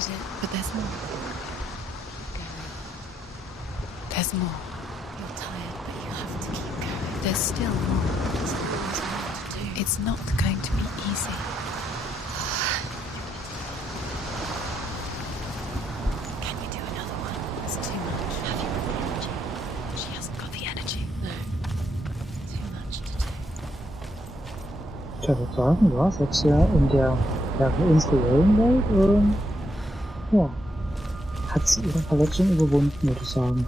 is it? But there's more. There's more. You're tired, but you have to keep going. There's still more. There's always more to do. It's not going to be easy. Can you do another one? It's too much. Have you got the energy? She hasn't got the energy. No. Too much to do. Ich würde sagen, ja, selbst ja in der instruellen Welt, ja, hat sie ihre Verletzung überwunden, würde ich sagen.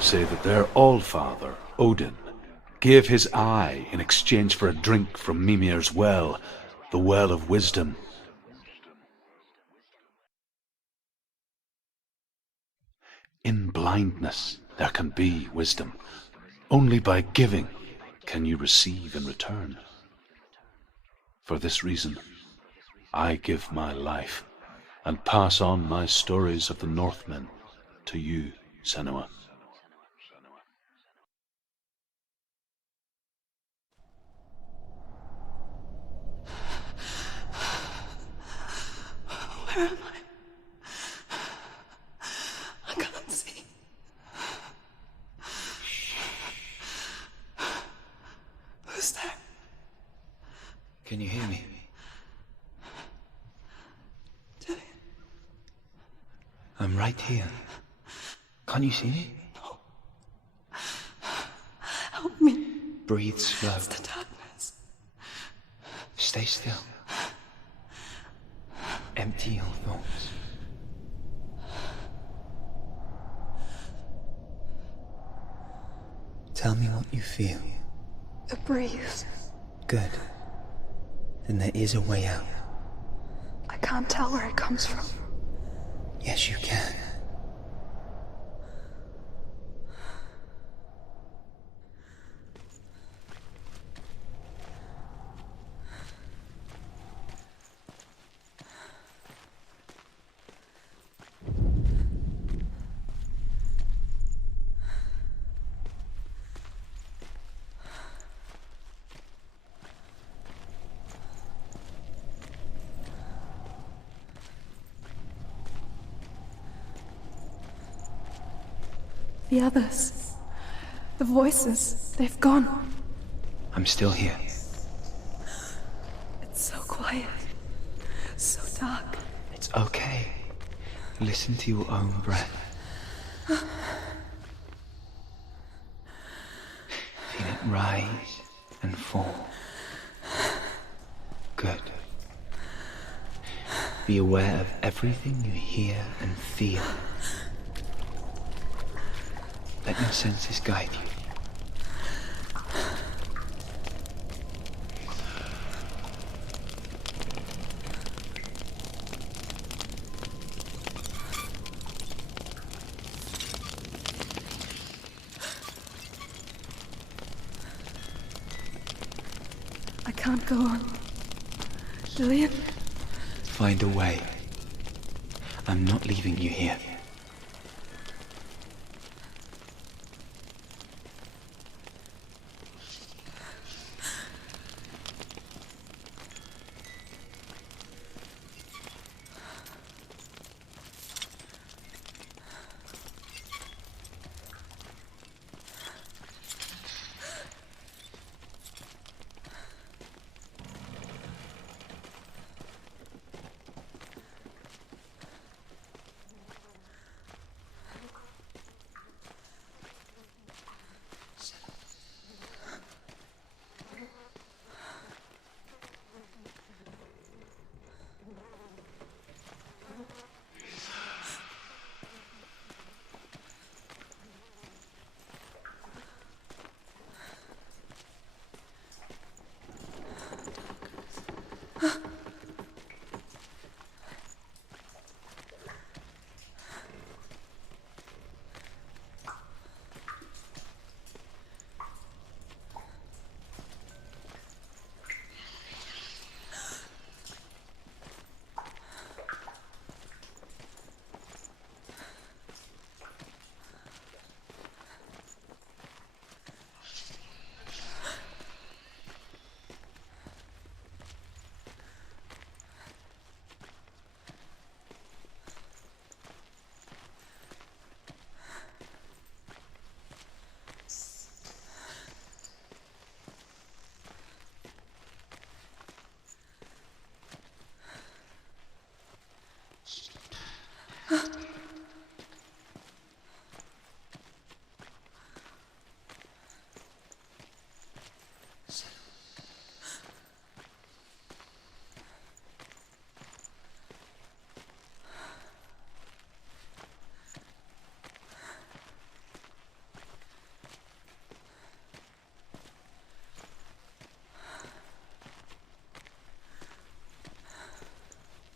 Say that their Allfather, Odin, gave his eye in exchange for a drink from Mimir's well, the Well of Wisdom. In blindness there can be wisdom. Only by giving can you receive in return. For this reason, I give my life and pass on my stories of the Northmen to you, Senua. Where am I? I can't see. Who's there? Can you hear me? Do you? I'm right here. Can't you see me? No. Help me. Breathe slow. It's the darkness. Stay still. Empty your thoughts. Tell me what you feel. A breeze. Good. Then there is a way out. I can't tell where it comes from. Yes, you can. The others. The voices. They've gone. I'm still here. It's so quiet. So dark. It's okay. Listen to your own breath. Feel it rise and fall. Good. Be aware of everything you hear and feel. Let your senses guide you. I can't go on. Lillian? Find a way. I'm not leaving you here.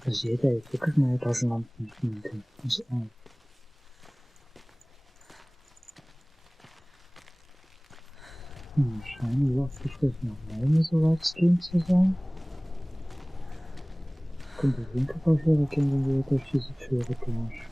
Dus jeder heeft wirklich mal das Land nicht. Dus, scheinen wir auf geschlossene Räume soweit stehen zu sein. Kommt der Winkelverkehr, gehen wir durch diese Türe durch.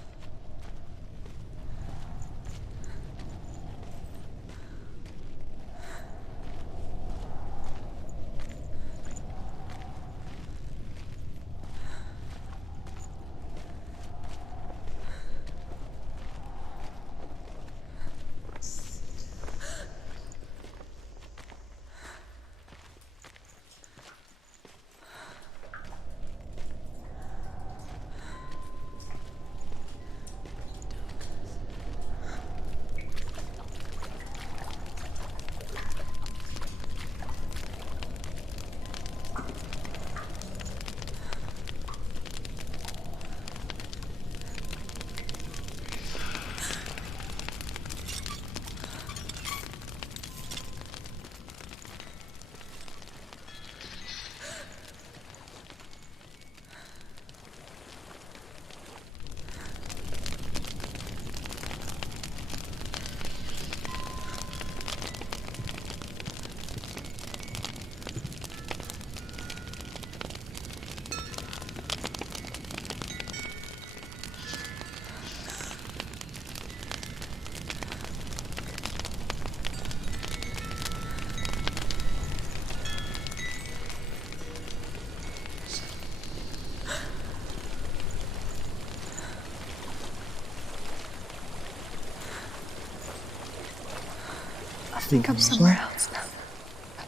I think I'm somewhere else now.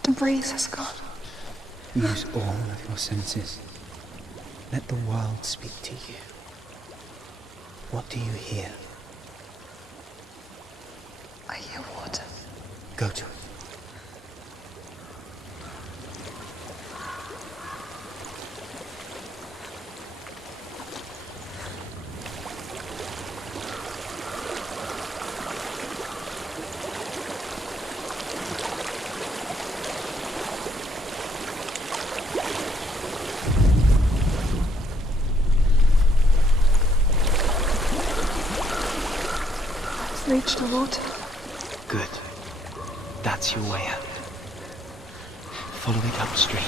The breeze has gone. Use all of your senses. Let the world speak to you. What do you hear? I hear water. Go to it. Reach the water. Good. That's your way out. Follow it upstream.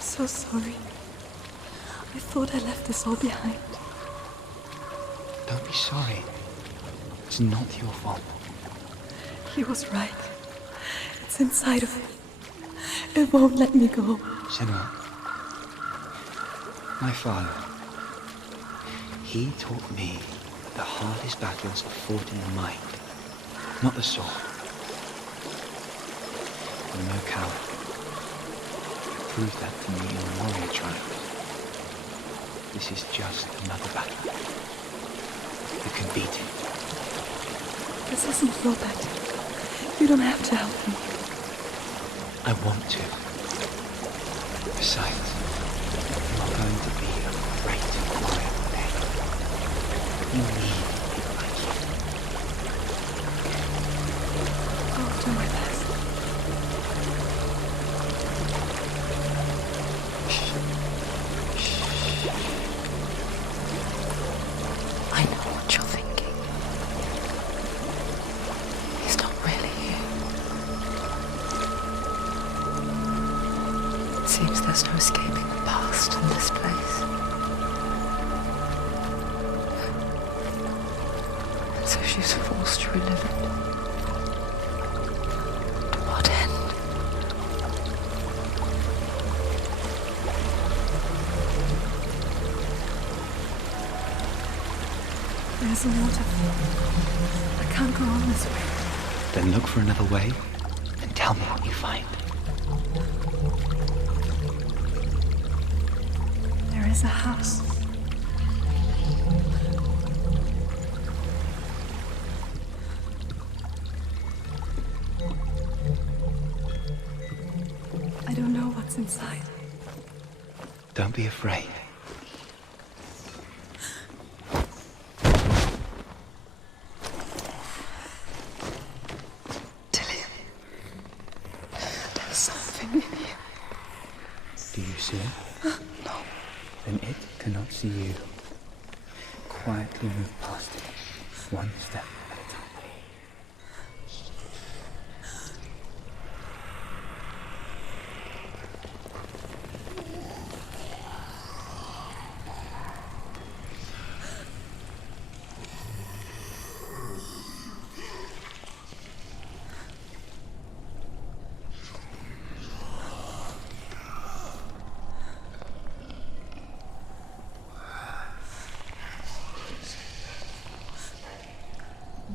So sorry. I thought I left this all behind. Don't be sorry. It's not your fault. He was right. It's inside of me. It won't let me go. Senua, my father, he taught me the hardest battles are fought in the mind, not the sword. I'm no coward. Prove that to me in the warrior trials. This is just another battle. You can beat it. This isn't your battle. You don't have to help me. I want to. Besides, you're going to be a great warrior one day. You need people like you. I'll do my best. I know what you're thinking. He's not really here. It seems there's no escaping the past in this place. And so she's forced to relive it. To what end? There's a waterfall. I can't go on this way. Then look for another way and tell me what you find. There is a house. I don't know what's inside. Don't be afraid. No. Then it cannot see you. Quietly move past it, one step at a time.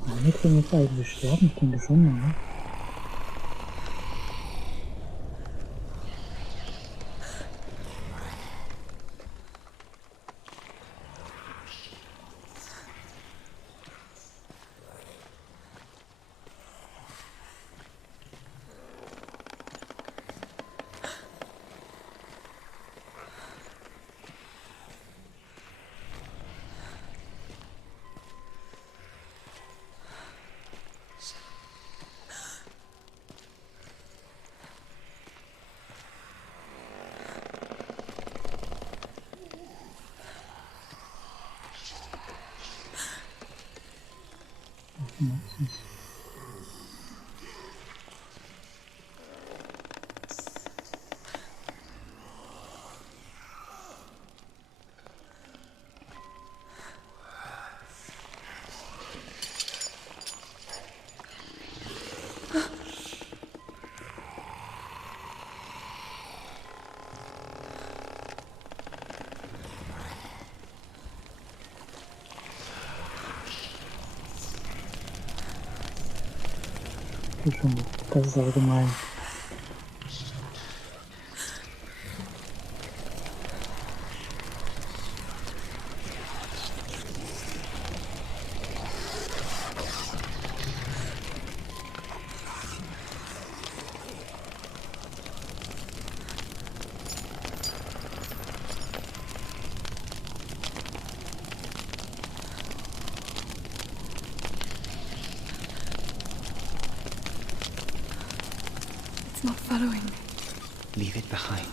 Meine können jetzt eigentlich sterben, ich denke schon, ne? Das ist allgemein. It's not following me. Leave it behind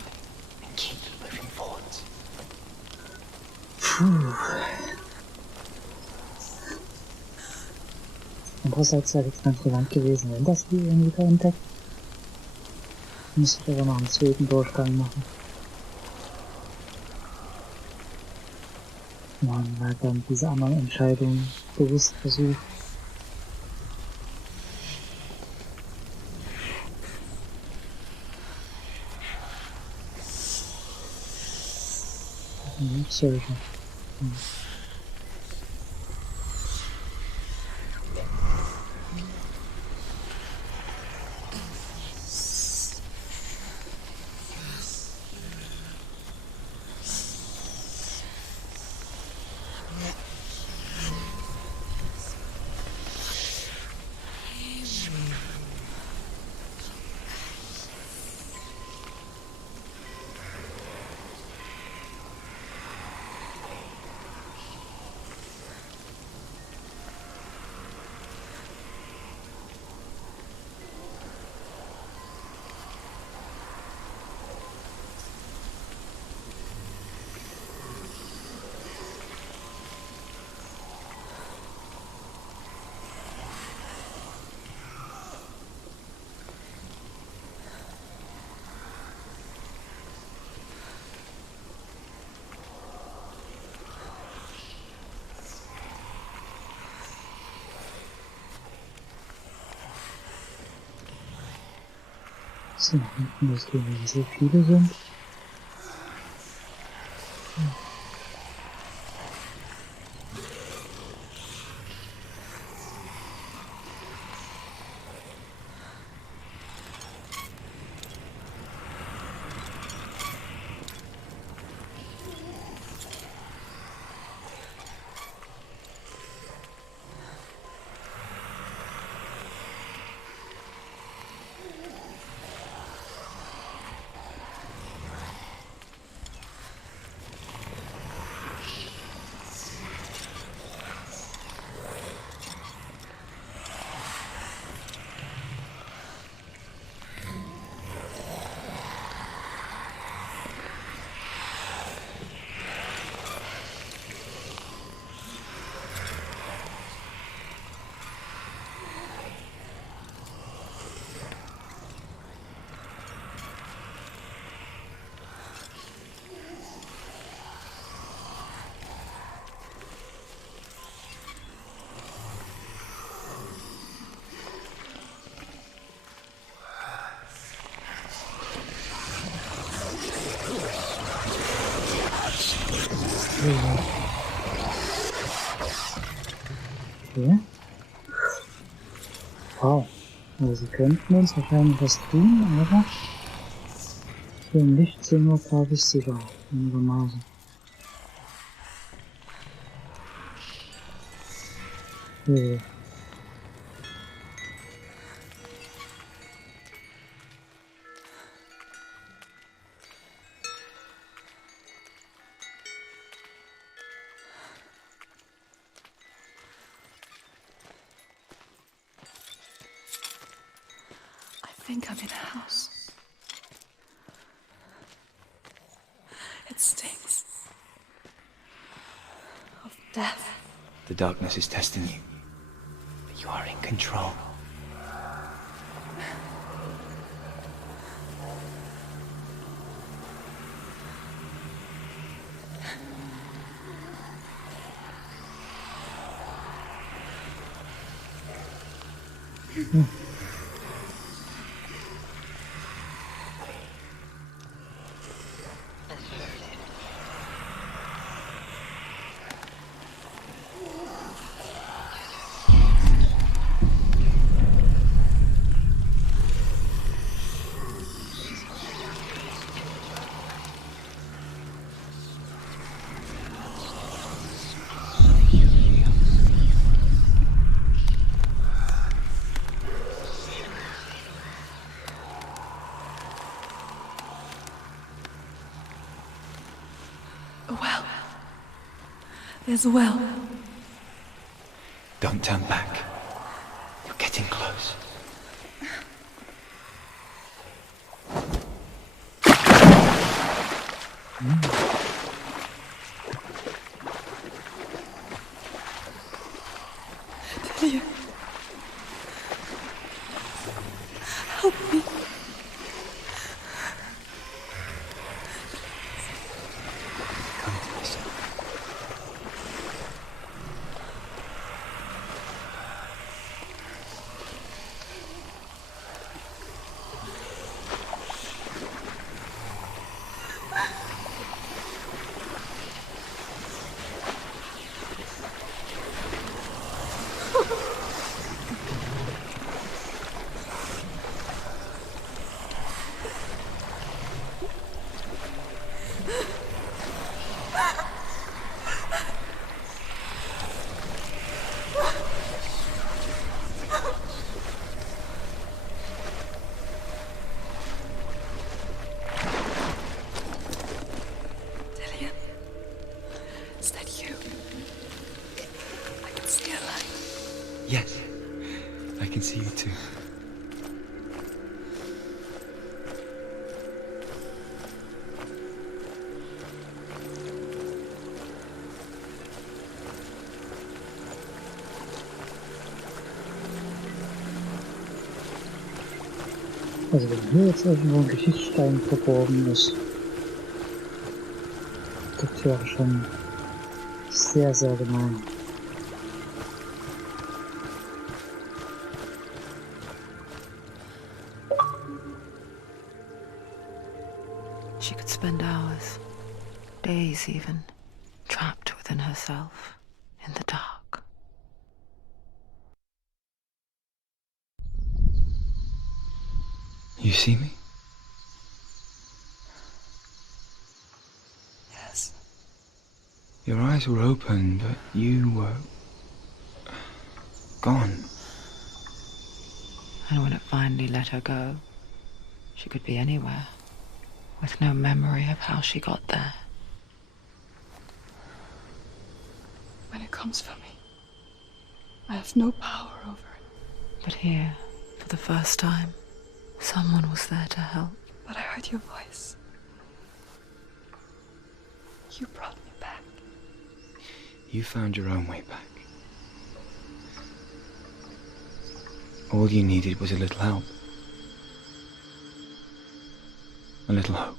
and keep moving forward. Andererseits wäre jetzt ganz relevant gewesen, wenn das hier irgendwie da entdeckt. Müsste ich aber noch einen zweiten Durchgang machen. Man hat dann diese anderen Entscheidungen bewusst versucht. Sollte. So, nach hinten muss gehen, wenn so viele sind. Okay. Wow. Also sie könnten uns wahrscheinlich was tun, aber für ein Licht sind wir, glaube ich, sicher. Einigermaßen. Okay. I think I'm in a house. It stinks of death. The darkness is testing you. But you are in control. A well. There's a well. Don't turn back. You're getting close. Delia. Help me. Come to this. Delia. Is that you? I can see a light. Yes, I can see you too. Also wenn hier jetzt irgendwo ein Geschichtsstein verborgen ist, das wäre schon sehr, sehr gemein. She could spend hours, days even, trapped within herself, in the dark. You see me? Yes. Your eyes were open, but you were gone. And when it finally let her go, she could be anywhere, with no memory of how she got there. When it comes for me, I have no power over it. But here, for the first time, someone was there to help. But I heard your voice. You brought me back. You found your own way back. All you needed was a little help. A little hope.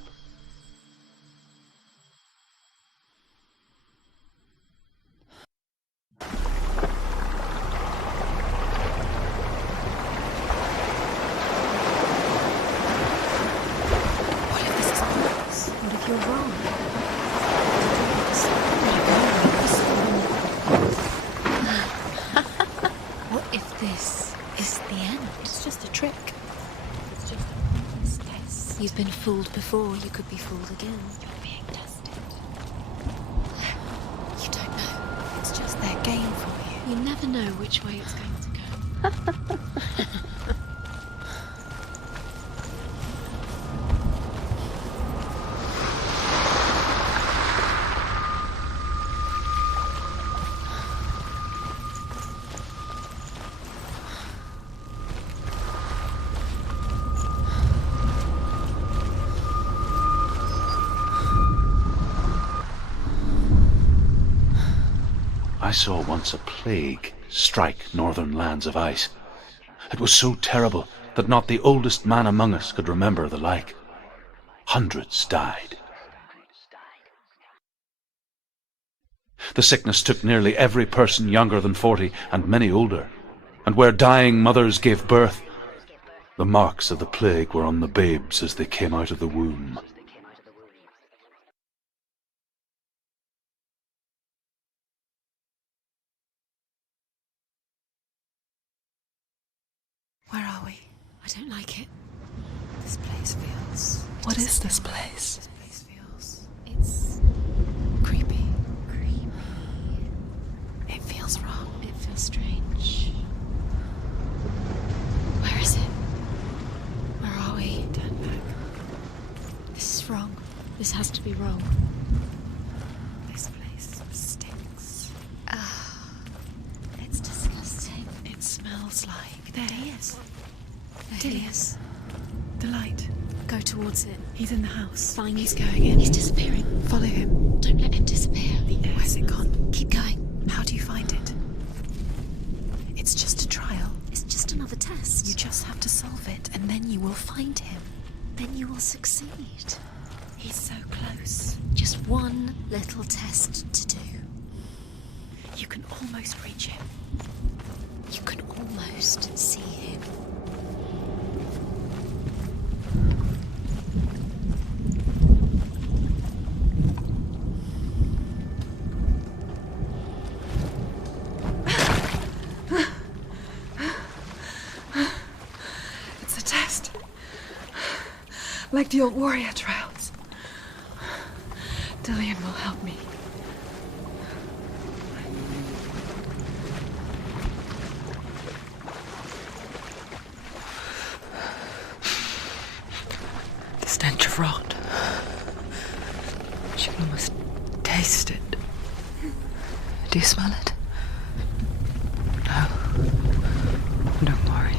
What if this is all this? What if you're wrong? fooled before, you could be fooled again. You're being tested. You don't know. It's just their game for you. You never know which way it's going to go. I saw once a plague strike northern lands of ice. It was so terrible that not the oldest man among us could remember the like. Hundreds died. The sickness took nearly every person younger than 40 and many older, and where dying mothers gave birth, the marks of the plague were on the babes as they came out of the womb. Where are we? I don't like it. This place feels... What is this place? This place feels... It's... creepy. Creepy. It feels wrong. It feels strange. Where is it? Where are we? Turn back. This is wrong. This has to be wrong. This place stinks. It's disgusting. It smells like... There he is. There he is. The light. Go towards it. He's in the house. Find He's going in. He's disappearing. Follow him. Don't let him disappear. Where's it gone? Keep going. How do you find it? It's just a trial. It's just another test. You just have to solve it, and then you will find him. Then you will succeed. He's so close. Just one little test to do. You can almost reach him. You can almost see him. It's a test. Like the old warrior trials. Dillian will help me. The stench of rot. She can almost taste it. Do you smell it? No. Don't worry.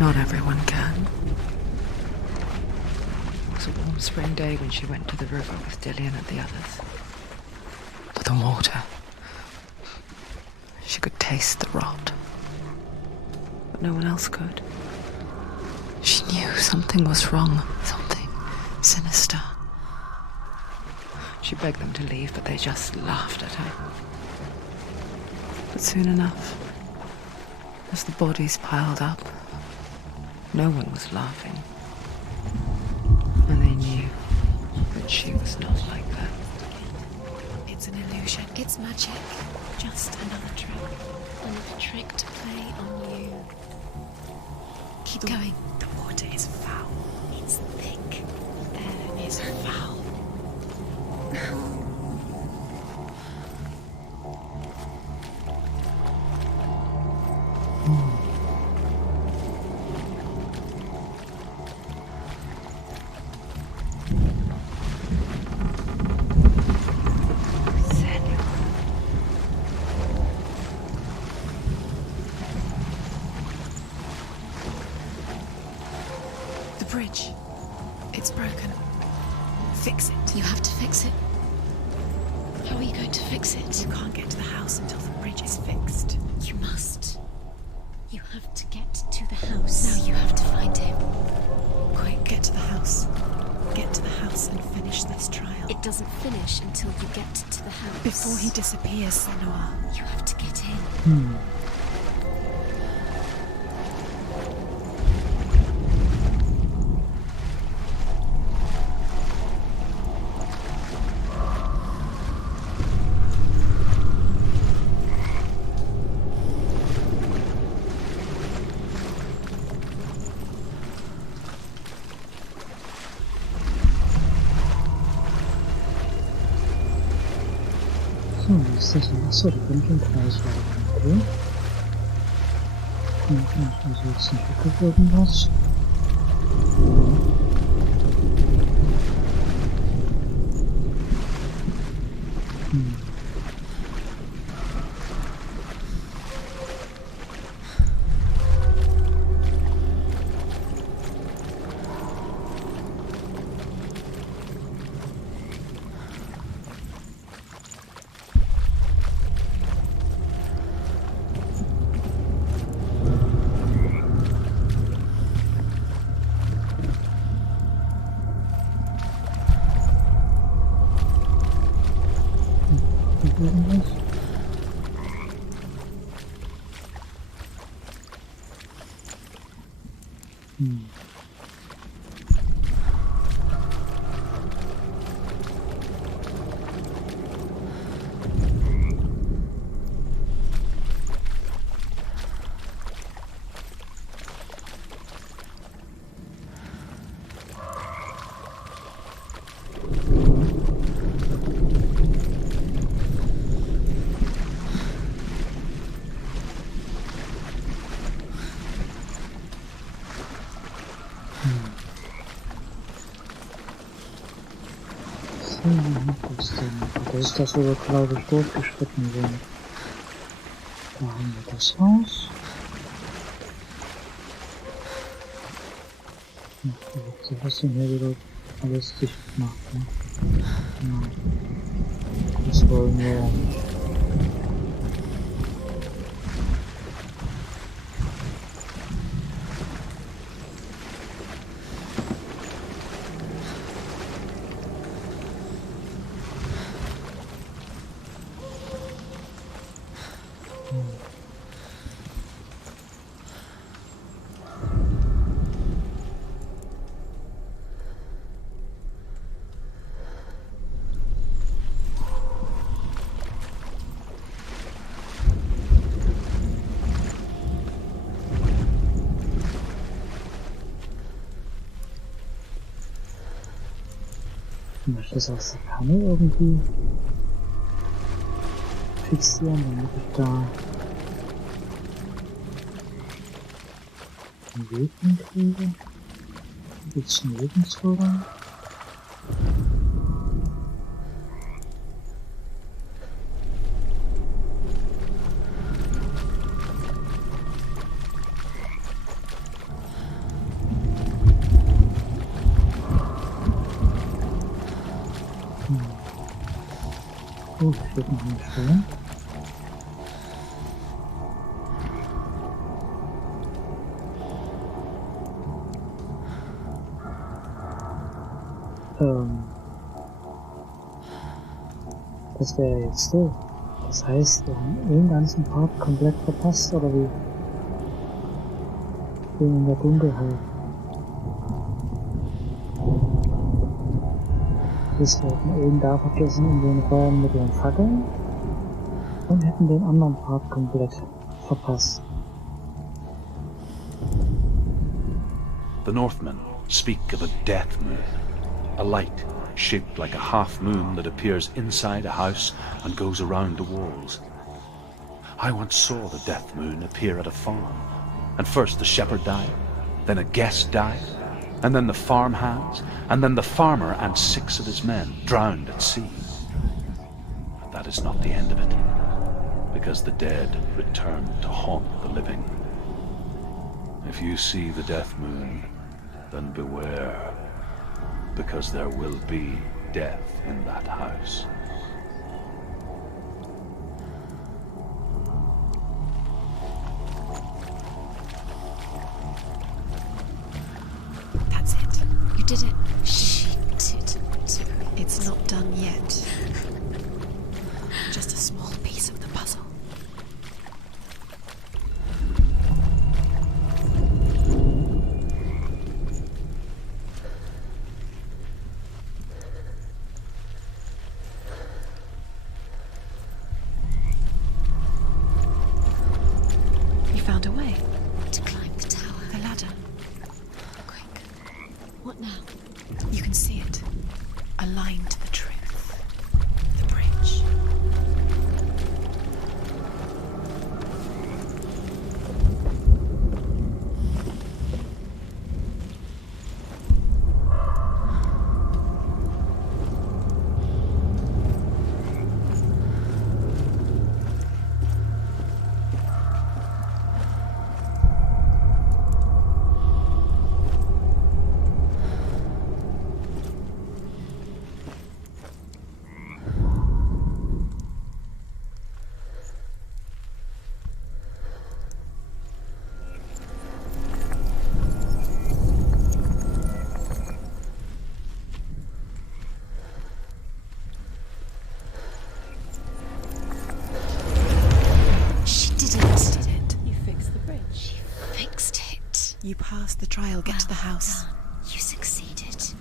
Not everyone can. It was a warm spring day when she went to the river with Dillian and the others. But the water. She could taste the rot. But no one else could. She knew something was wrong. Something sinister. She begged them to leave, but they just laughed at her. But soon enough, as the bodies piled up, no one was laughing. And they knew that she was not like that. It's an illusion. It's magic. Just another trick. Another trick to play on you. Keep going. The water is foul. It's thick. Air is foul. The bridge. It's broken. Fix it. You have to fix it. How are you going to fix it? You can't get to the house until the bridge is fixed. You must. You have to get to the house. Now you have to find him. Quick, get to the house. Get to the house and finish this trial. It doesn't finish until you get to the house. Before he disappears, Senua. You have to get in. So, wie ist das denn? Achso, da bin ich im Kreis weiter. Okay. Also jetzt nicht wirklich irgendwas. Irgendwas? Das ist das, wo wir, glaube ich, durchgeschritten sind. Da haben wir das Haus. So was denn hier wieder alles dicht gemacht, ne? Ja. Das wollen wir. Ich möchte das aus der Kanne irgendwie fixieren, damit ich da einen Weg hinkriege. Geht's nirgendwo rein? Oh, ich würde noch eine Stelle. Das wäre jetzt so. Das heißt, wir haben den ganzen Part komplett verpasst, oder wie? In der Dunkelheit. Das wir hätten eben da vergessen in den Räumen mit den Fackeln und hätten den anderen Part komplett verpasst. The Northmen speak of a death moon, a light shaped like a half moon that appears inside a house and goes around the walls. I once saw the death moon appear at a farm, and first the shepherd died, then a guest died, and then the farmhands, and then the farmer and 6 of his men drowned at sea. But that is not the end of it, because the dead return to haunt the living. If you see the death moon, then beware, because there will be death in that house. That's it. You did it. She did. It's not done yet. Just a small piece of the puzzle. You passed the trial. Get to the house. Done. You succeeded.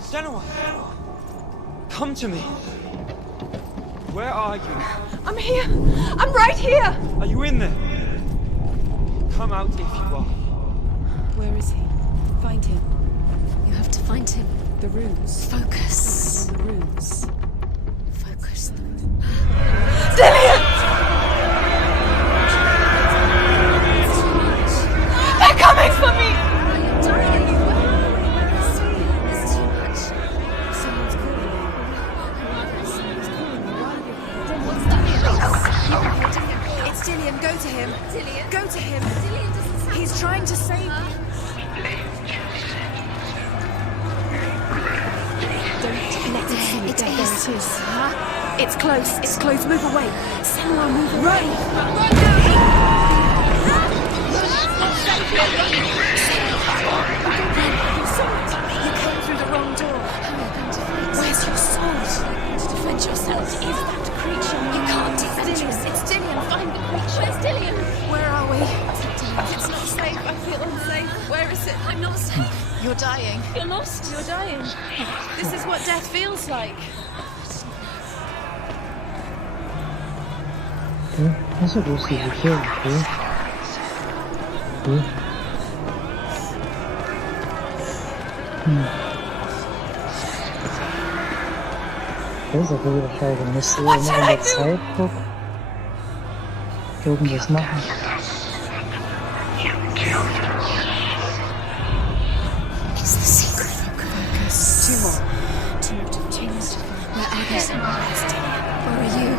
Senua! Come to me! Where are you? I'm here! I'm right here! Are you in there? Come out if you are. Where is he? Find him. You have to find him. The runes. Focus. The runes. Focus. Dillian! They're coming for me! I'm dying. Where is he? It's too much. Someone's calling me. Someone's calling me. What's that? It's Dillian. Go to him. Dillian? Go to him. Dillian doesn't sound... He's trying to save me. Don't let it see you. It There is. it is. Huh? It's close. It's close. Move away. Senua, move away. You came through the wrong door. How are you going to fight? Where's your sword? To defend yourself. Is that creature? You can't defend Dillian. yourself. It's Dillian. Find the creature. Where's Dillian? Where are we? It's not safe. I feel unsafe. Where is it? I'm not safe. You're dying. You're lost. You're dying. This is what death feels like. Das ist lustig, okay. Das ist aber wieder scheiße. Müsste immer in der Zeit gucken. Irgendwas machen. It's the secret. Focus. Two more. Where are they? Where are you?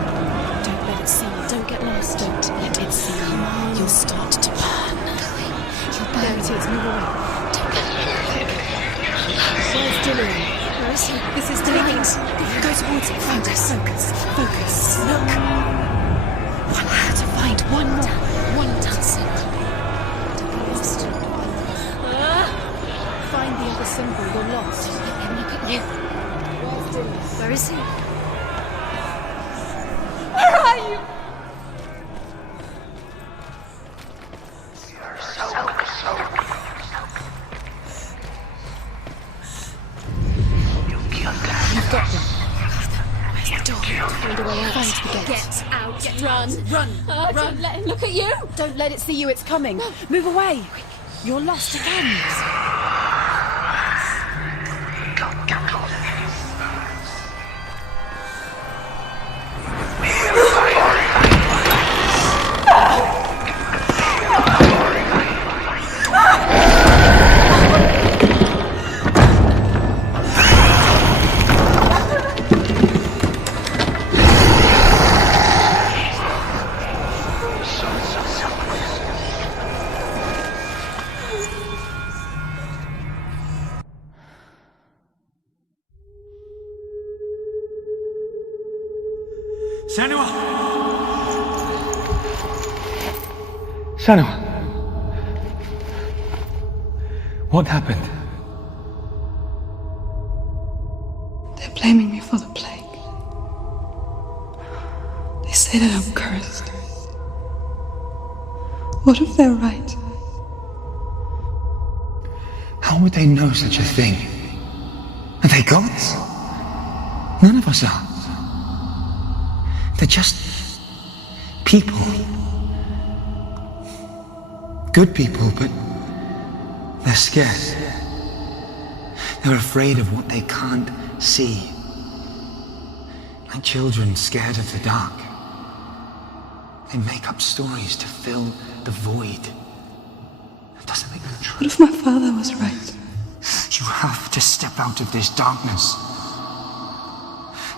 Don't let it see you. Don't get lost. Don't let it see you. Come on. You'll start to burn. You'll There burn. it is. Move away. Where's Dillian? Where is he? This is Dillian. Go towards it. Focus. Focus. Look. One had to find one more. One Dancing. Don't get lost. Find the other symbol. You're lost. Let him look at you. Where's Dillian? Where is he? Where are you? You've got them. Where's the door? Find a way out. Find the gate. Get out. Run. Run. Don't Run. let him look at you. Don't let it see you. It's coming. Move away. You're lost again. Senua! Senua! What happened? They're blaming me for the plague. They say that I'm cursed. What if they're right? How would they know such a thing? Are they gods? None of us are. They're just people. Good people, but they're scared. They're afraid of what they can't see. Like children scared of the dark. They make up stories to fill the void. That doesn't make them true. What if my father was right? You have to step out of this darkness.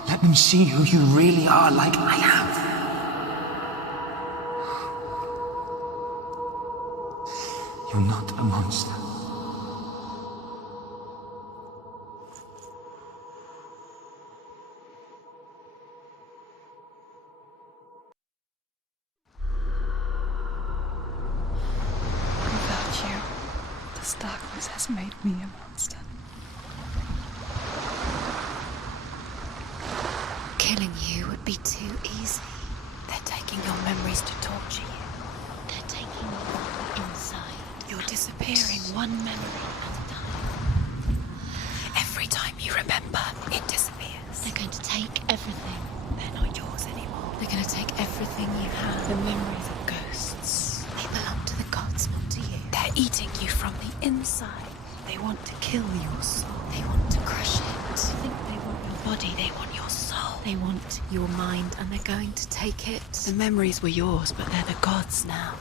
Let them see who you really are, like I have. You're not a monster. Without you, this darkness has made me a monster. Killing you would be too easy. They're taking your memories to torture you. They're taking you inside. You're disappearing one memory at a time. Every time you remember, it disappears. They're going to take everything. They're not yours anymore. They're going to take everything you have. The memories of ghosts. They belong to the gods, not to you. They're eating you from the inside. They want to kill your soul. They want to crush it. I think they want your body. They want your soul. They want your mind, and they're going to take it. The memories were yours, but they're the gods now.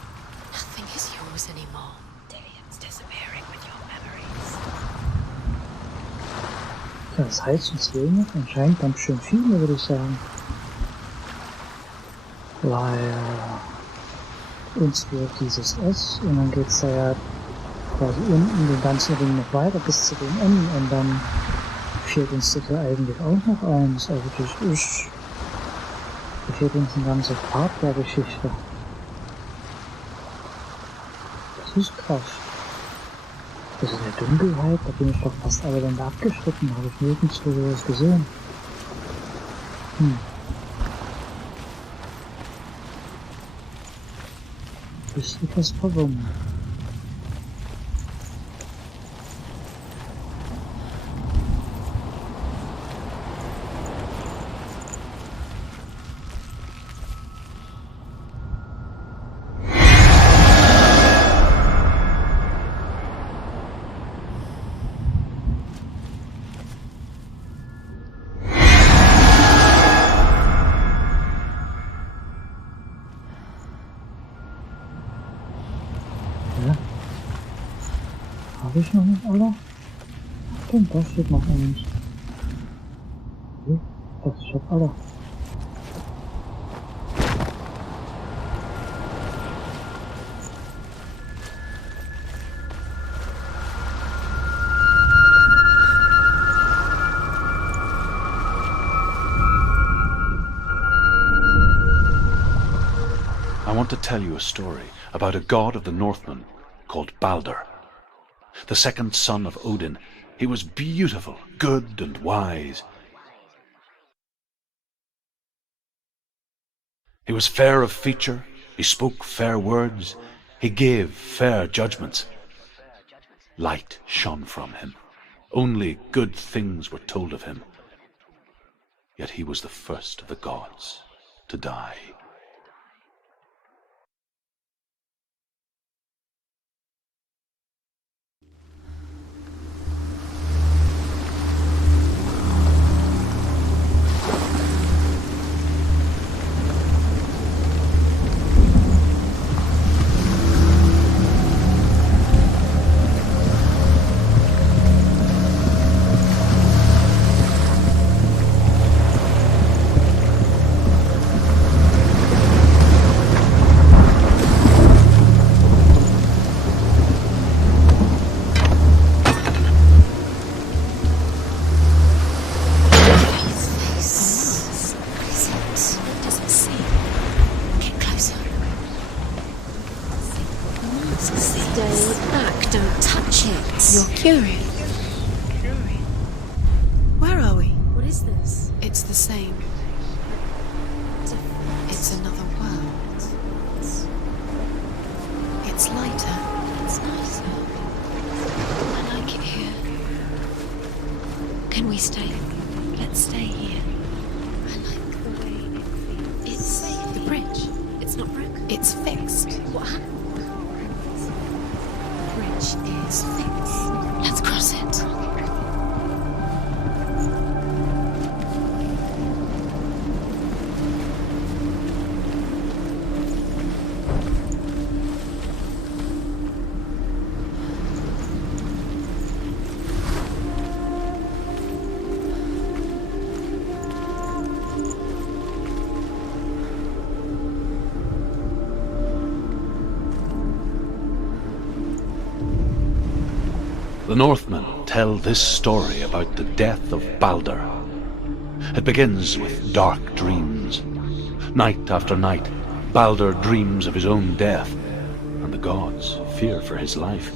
Nothing is yours anymore. Dillian's disappearing with your memories. Ja, das heißt uns hier noch anscheinend ganz schön viel, würde ich sagen. Weil uns wird dieses S und dann geht's da ja quasi unten den ganzen Ring noch weiter bis zu dem N und dann fehlt uns das ja eigentlich auch noch eins. Also da fehlt uns ein ganzer Part der Geschichte. Das ist krass. Das ist in der Dunkelheit, da bin ich doch fast alle Wände abgeschritten, habe ich nirgendwo sowas gesehen. Ist etwas verwundert. Habe ich noch nicht alle? Stimmt, da steht noch eins. Ich dachte, ich hab alle. I want to tell you a story about a god of the Northmen called Balder. The second son of Odin. He was beautiful, good and wise. He was fair of feature, he spoke fair words, he gave fair judgments. Light shone from him. Only good things were told of him. Yet he was the first of the gods to die. the same. It's another world. It's lighter. It's nicer. I like it here. Can we stay? Let's stay here. I like the way it feels. It's safe. The bridge. It's not broken. It's fixed. What happened? The bridge is fixed. Let's cross it. The Northmen tell this story about the death of Baldur. It begins with dark dreams. Night after night, Baldur dreams of his own death, and the gods fear for his life.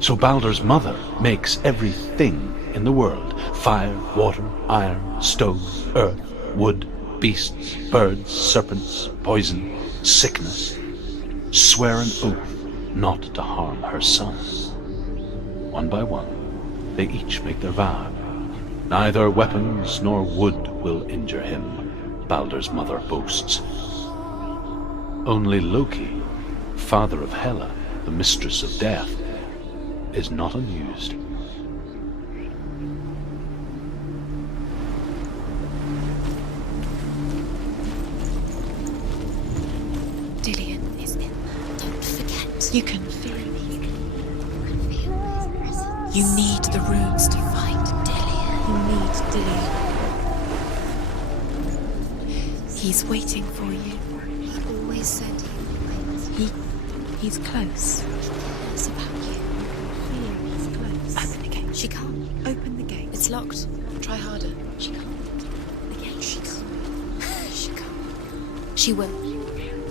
So Baldur's mother makes everything in the world: fire, water, iron, stone, earth, wood, beasts, birds, serpents, poison, sickness, swear an oath not to harm her sons. One by one, they each make their vow. Neither weapons nor wood will injure him, Baldur's mother boasts. Only Loki, father of Hela, the mistress of death, is not amused. Dillion is in there. Don't forget. You can feel it. You need the runes to find Dillion. You need Dillion. He's waiting for you. He always said he would wait. He's close. He cares about you. He's close. Open the gate. She can't. Open the gate. It's locked. Try harder. She can't. The gate. She can't. She can't. She will.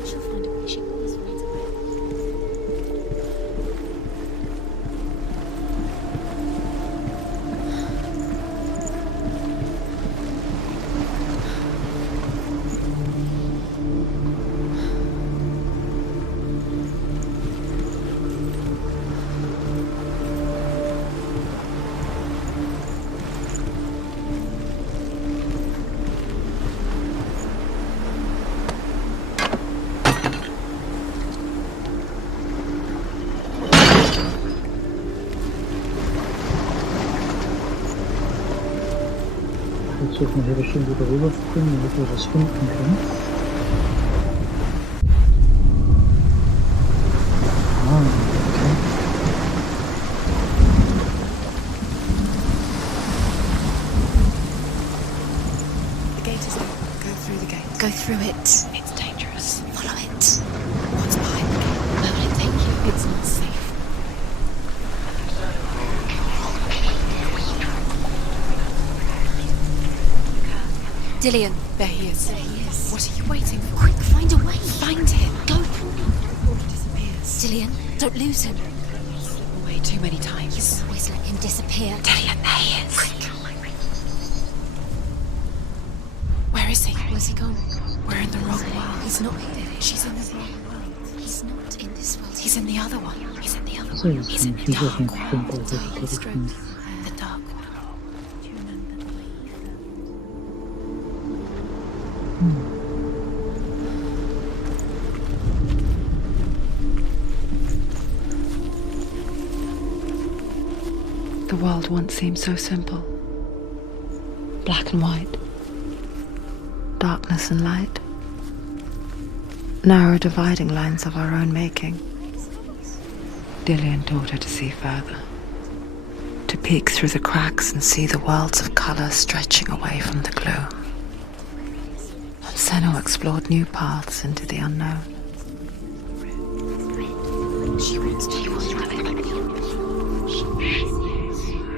She'll find a way. She always finds a way. Jetzt dürfen wir hier bestimmt wieder rüberspringen, damit wir das finden können. Ah, okay. The gate is open. Go through the gate. Go through it. It's dangerous. Follow it. What's behind the gate? Where will it take you? It's not safe. Dillion. There he is. There he is. What are you waiting for? Quick, find a way. Find him. Go. Before he disappears. Dillion, don't lose him. Slip away too many times. You always let him disappear. Dillion, there he is. Quick. Where is he? Where's he gone? We're in the wrong world. He's not here. She's in the wrong world. He's not in this world. He's in the other one. He's in the other one. He's in the dark one. The dark one. Do you remember the way you felt? The world once seemed so simple. Black and white. Darkness and light. Narrow dividing lines of our own making. Dillion taught her to see further. To peek through the cracks and see the worlds of colour stretching away from the gloom. And Senua explored new paths into the unknown.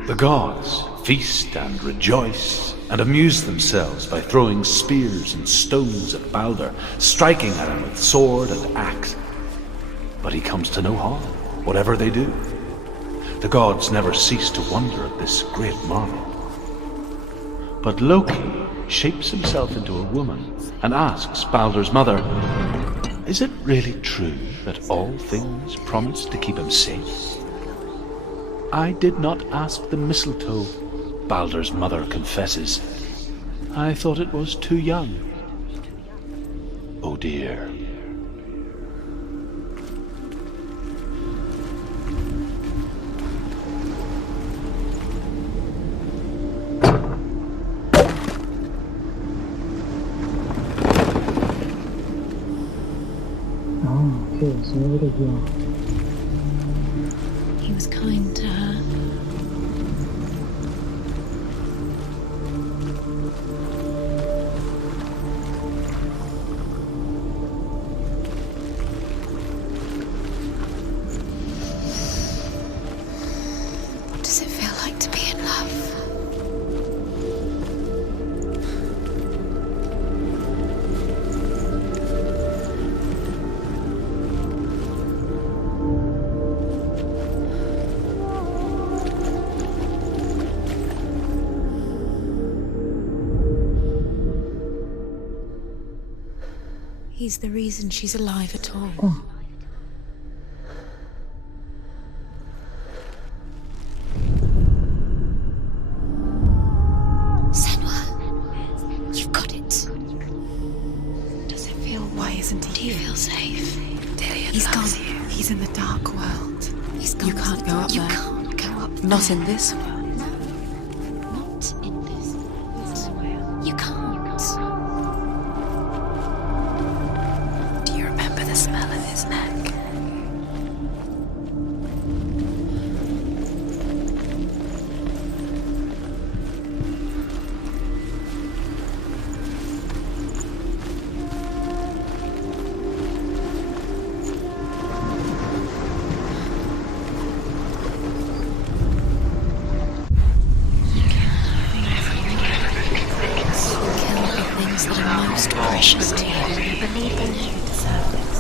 The gods feast and rejoice and amuse themselves by throwing spears and stones at Baldur, striking at him with sword and axe. But he comes to no harm, whatever they do. The gods never cease to wonder at this great marvel. But Loki shapes himself into a woman and asks Baldur's mother, is it really true that all things promise to keep him safe? I did not ask the mistletoe, Baldur's mother confesses. I thought it was too young. Oh dear. Okay, sind wir wieder hier. He was kind to her. What does it feel like to be in love? He's the reason she's alive at all. Oh. Senua, you've got it. Does it feel? Why isn't he? Do you feel safe? He's gone. He's in the dark world. He's gone. You can't go up there. You can't go up there. Not in this world. Not in this world. You can't. Do you remember the smell of his neck? Kill the things that are most precious to you. You believe in you deserve this.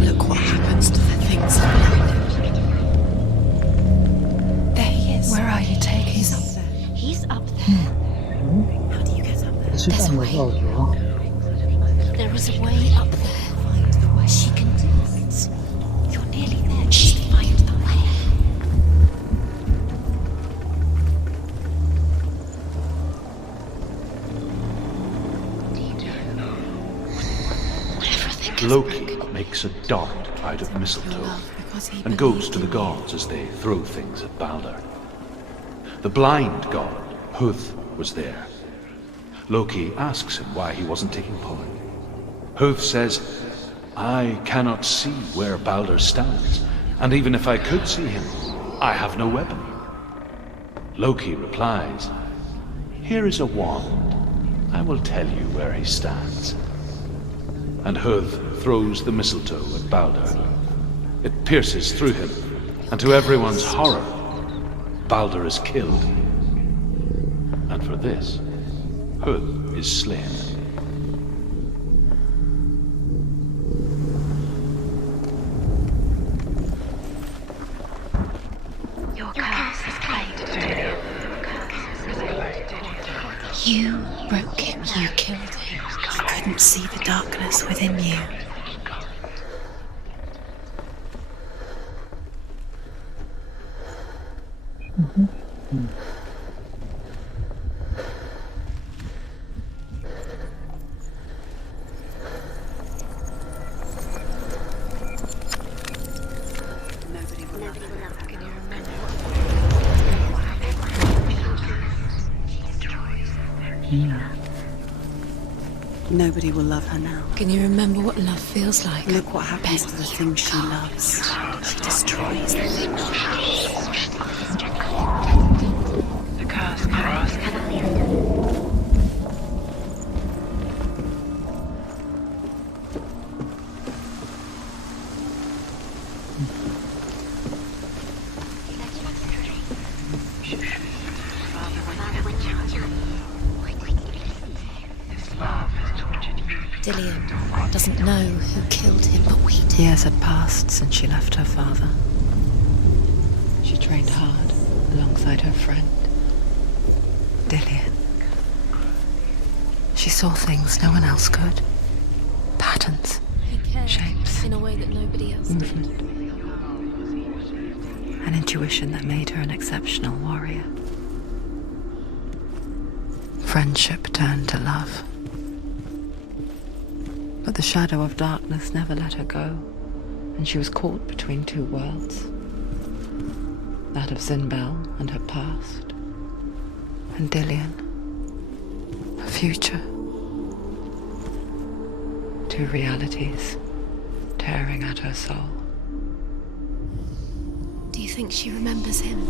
Look what happens to the things that love. There he is. Where are you taking? He's up there. He's up there. How do you get up there? Das sieht There's a anders way. aus, ja. There is a way up there. Find the way. She can do it. You're nearly there. Just find the way. Everything Loki makes a dart out of mistletoe and goes to the gods as they throw things at Baldur. The blind god, Huth, was there. Loki asks him why he wasn't taking part. Huth says, I cannot see where Baldur stands, and even if I could see him, I have no weapon. Loki replies, here is a wand. I will tell you where he stands. And Huth throws the mistletoe at Baldur. It pierces through him, and to everyone's horror, Baldur is killed. And for this, Huth is slain. Your curse is played. You broke him. You killed him. I couldn't see the darkness within you. Nobody will love her now. Can you remember what love feels like? Look what happens to the things she loves. She destroys the things she loves. The curse comes. Dillian doesn't know who killed him, but we do. Years had passed since she left her father. She trained hard alongside her friend, Dillian. She saw things no one else could. Patterns, He cared shapes, in a way that nobody else did. movement. An intuition that made her an exceptional warrior. Friendship turned to love. But the shadow of darkness never let her go, and she was caught between two worlds. That of Zinbel and her past, and Dillian, her future. Two realities tearing at her soul. Do you think she remembers him?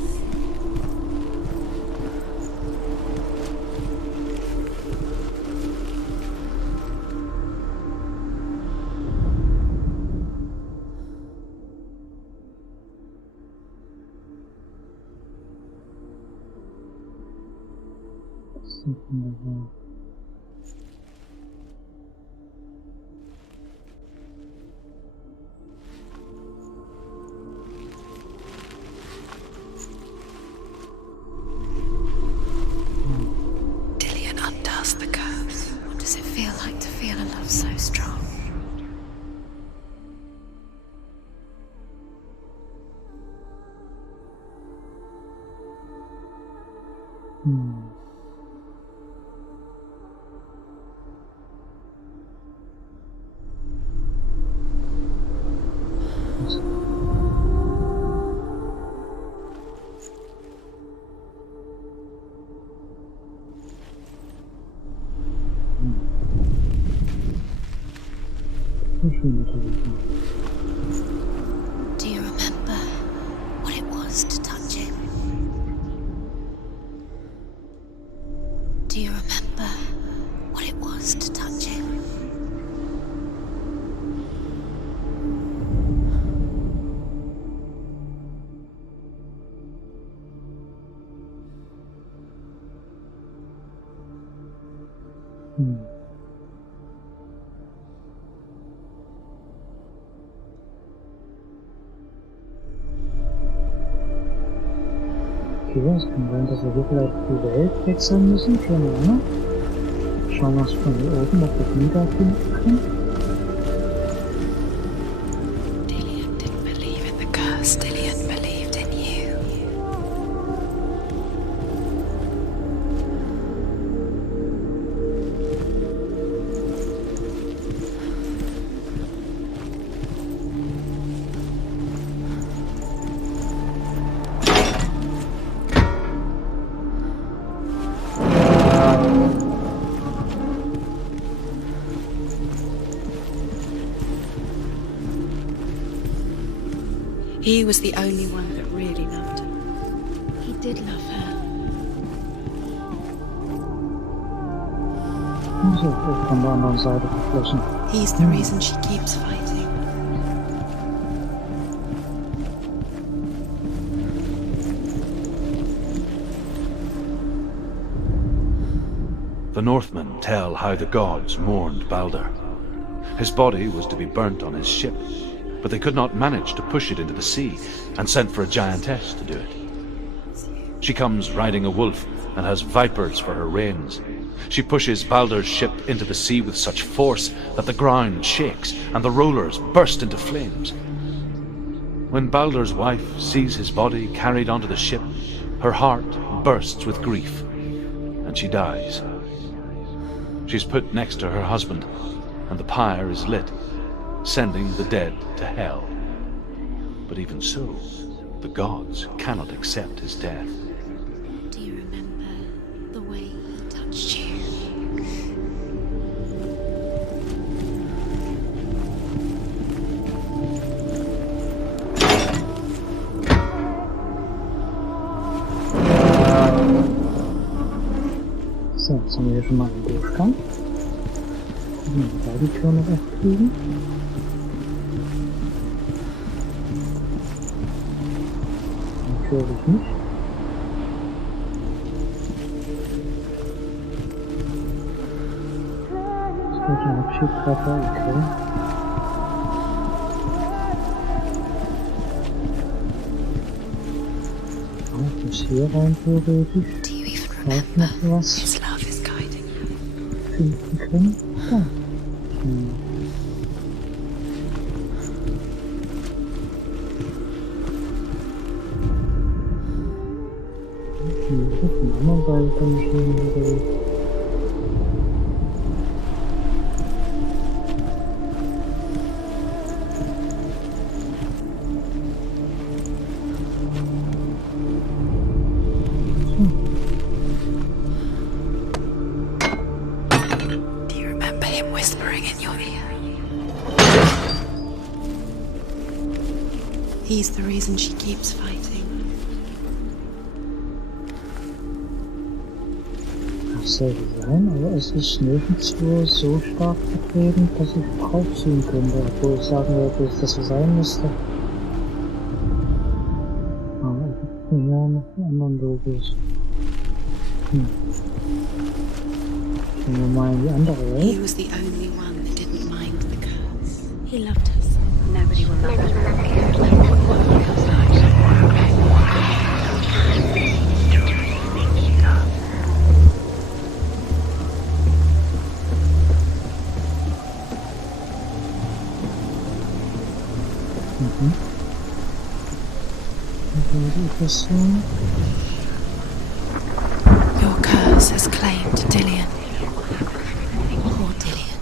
Dillian undoes the curse. What does it feel like to feel a love so strong? Do you remember what it was to touch him? Do you remember what it was to touch him? Okay, es kann sein, dass wir hier vielleicht die Welt wechseln müssen. Keine Ahnung. Schauen wir uns von hier oben, ob wir den da finden können. Dillian didn't believe in the curse. Dillian believed in you. He was the only one that really loved her. He did love her. So, von der anderen Seite geflossen. He's the reason she keeps fighting. The Northmen tell how the gods mourned Balder. His body was to be burnt on his ship, but they could not manage to push it into the sea, and sent for a giantess to do it. She comes riding a wolf and has vipers for her reins. She pushes Balder's ship into the sea with such force that the ground shakes and the rollers burst into flames. When Balder's wife sees his body carried onto the ship, her heart bursts with grief, and she dies. She's put next to her husband, and the pyre is lit, sending the dead to hell. But even so, the gods cannot accept his death. Do you remember the way he touched you? So, jetzt haben wir hier schon mal einen Durchgang. Da die Tür noch öffnen. Natürlich nicht. Das die Abschiedstreppe, okay. Ich muss hier rein theoretisch. Do you even Vielleicht remember? noch was His love is guiding you. finden können. Ja. Auf der anderen Seite kann ich schon wieder. Do you remember him whispering in your ear? He's the reason she keeps fighting. Sollte sein, aber es ist nirgendwo so stark vertreten, dass ich draufziehen könnte, obwohl ich sagen würde, dass das so sein müsste. Aber ich habe ja noch die anderen Logos. Gehen wir mal in die andere He Welt. was the only one that didn't mind the curse. He loved us. Nobody will love us. Your curse has claimed Dillian. Poor Dillian.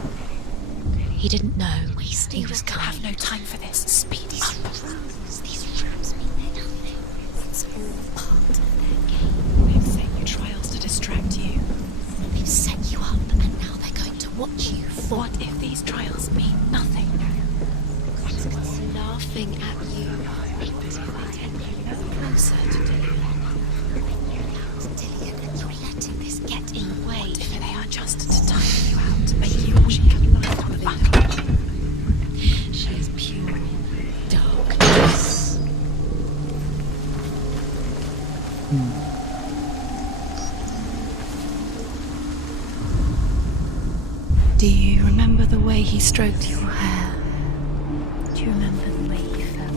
He didn't know he was coming. Have no time for this. Speed up. These rooms mean they're nothing. It's all part of their game. They've set you trials to distract you. They've set you up and now they're going to watch you fall. What if these trials mean nothing? It's laughing at you. Closer to Dillian. Dillian, and you're letting this get in the way. What if they are just to tire you out, to make you watch you light on the battle? She is pure darkness. Do you remember the way he stroked your hair? Do you remember the way you felt?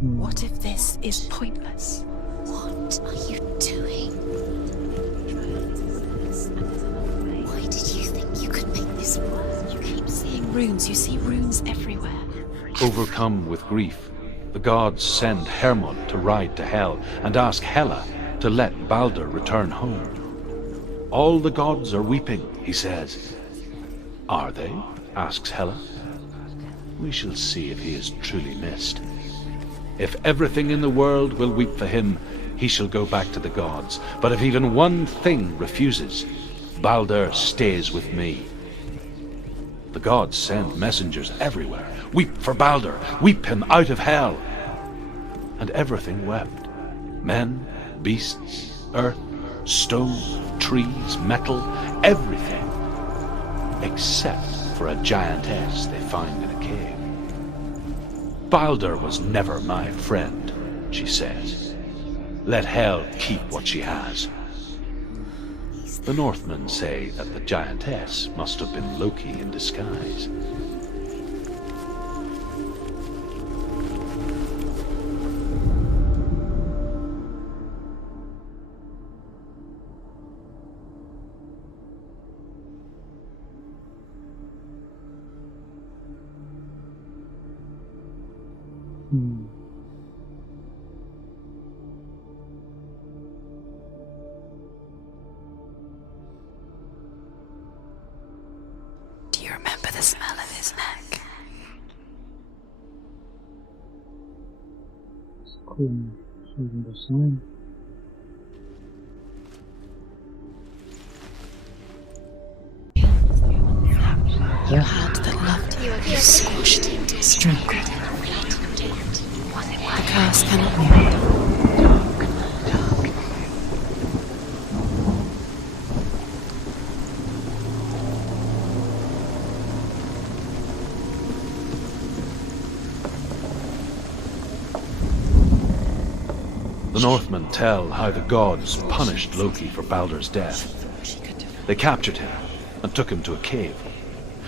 What if this is pointless? What are you doing? Why did you think you could make this work? You keep seeing runes. You see runes everywhere. Overcome with grief, the gods send Hermod to ride to Hell and ask Hela to let Baldur return home. All the gods are weeping, he says. Are they? Asks Hela. We shall see if he is truly missed. If everything in the world will weep for him, he shall go back to the gods. But if even one thing refuses, Baldur stays with me. The gods send messengers everywhere. Weep for Baldur, weep him out of hell. And everything wept. Men, beasts, earth, stone, trees, metal, everything. Except for a giantess they find in a cave. Baldur was never my friend, she says. Let Hel keep what she has. The Northmen say that the giantess must have been Loki in disguise. Do you remember the smell of his neck? Grün. Soll das sein? You had that loved you. You squashed it, strangled it. The curse cannot be undone. the Northmen tell how the gods punished Loki for Baldur's death. They captured him and took him to a cave.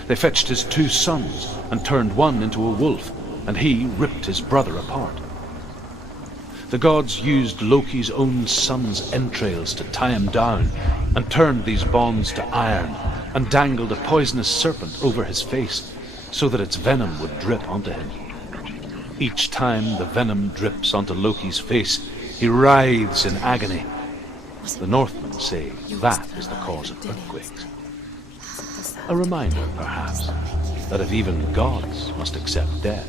They fetched his 2 sons and turned one into a wolf, and he ripped his brother apart. The gods used Loki's own son's entrails to tie him down, and turned these bonds to iron, and dangled a poisonous serpent over his face, so that its venom would drip onto him. Each time the venom drips onto Loki's face, he writhes in agony. The Northmen say that is the cause of earthquakes. A reminder, perhaps, that if even gods must accept death,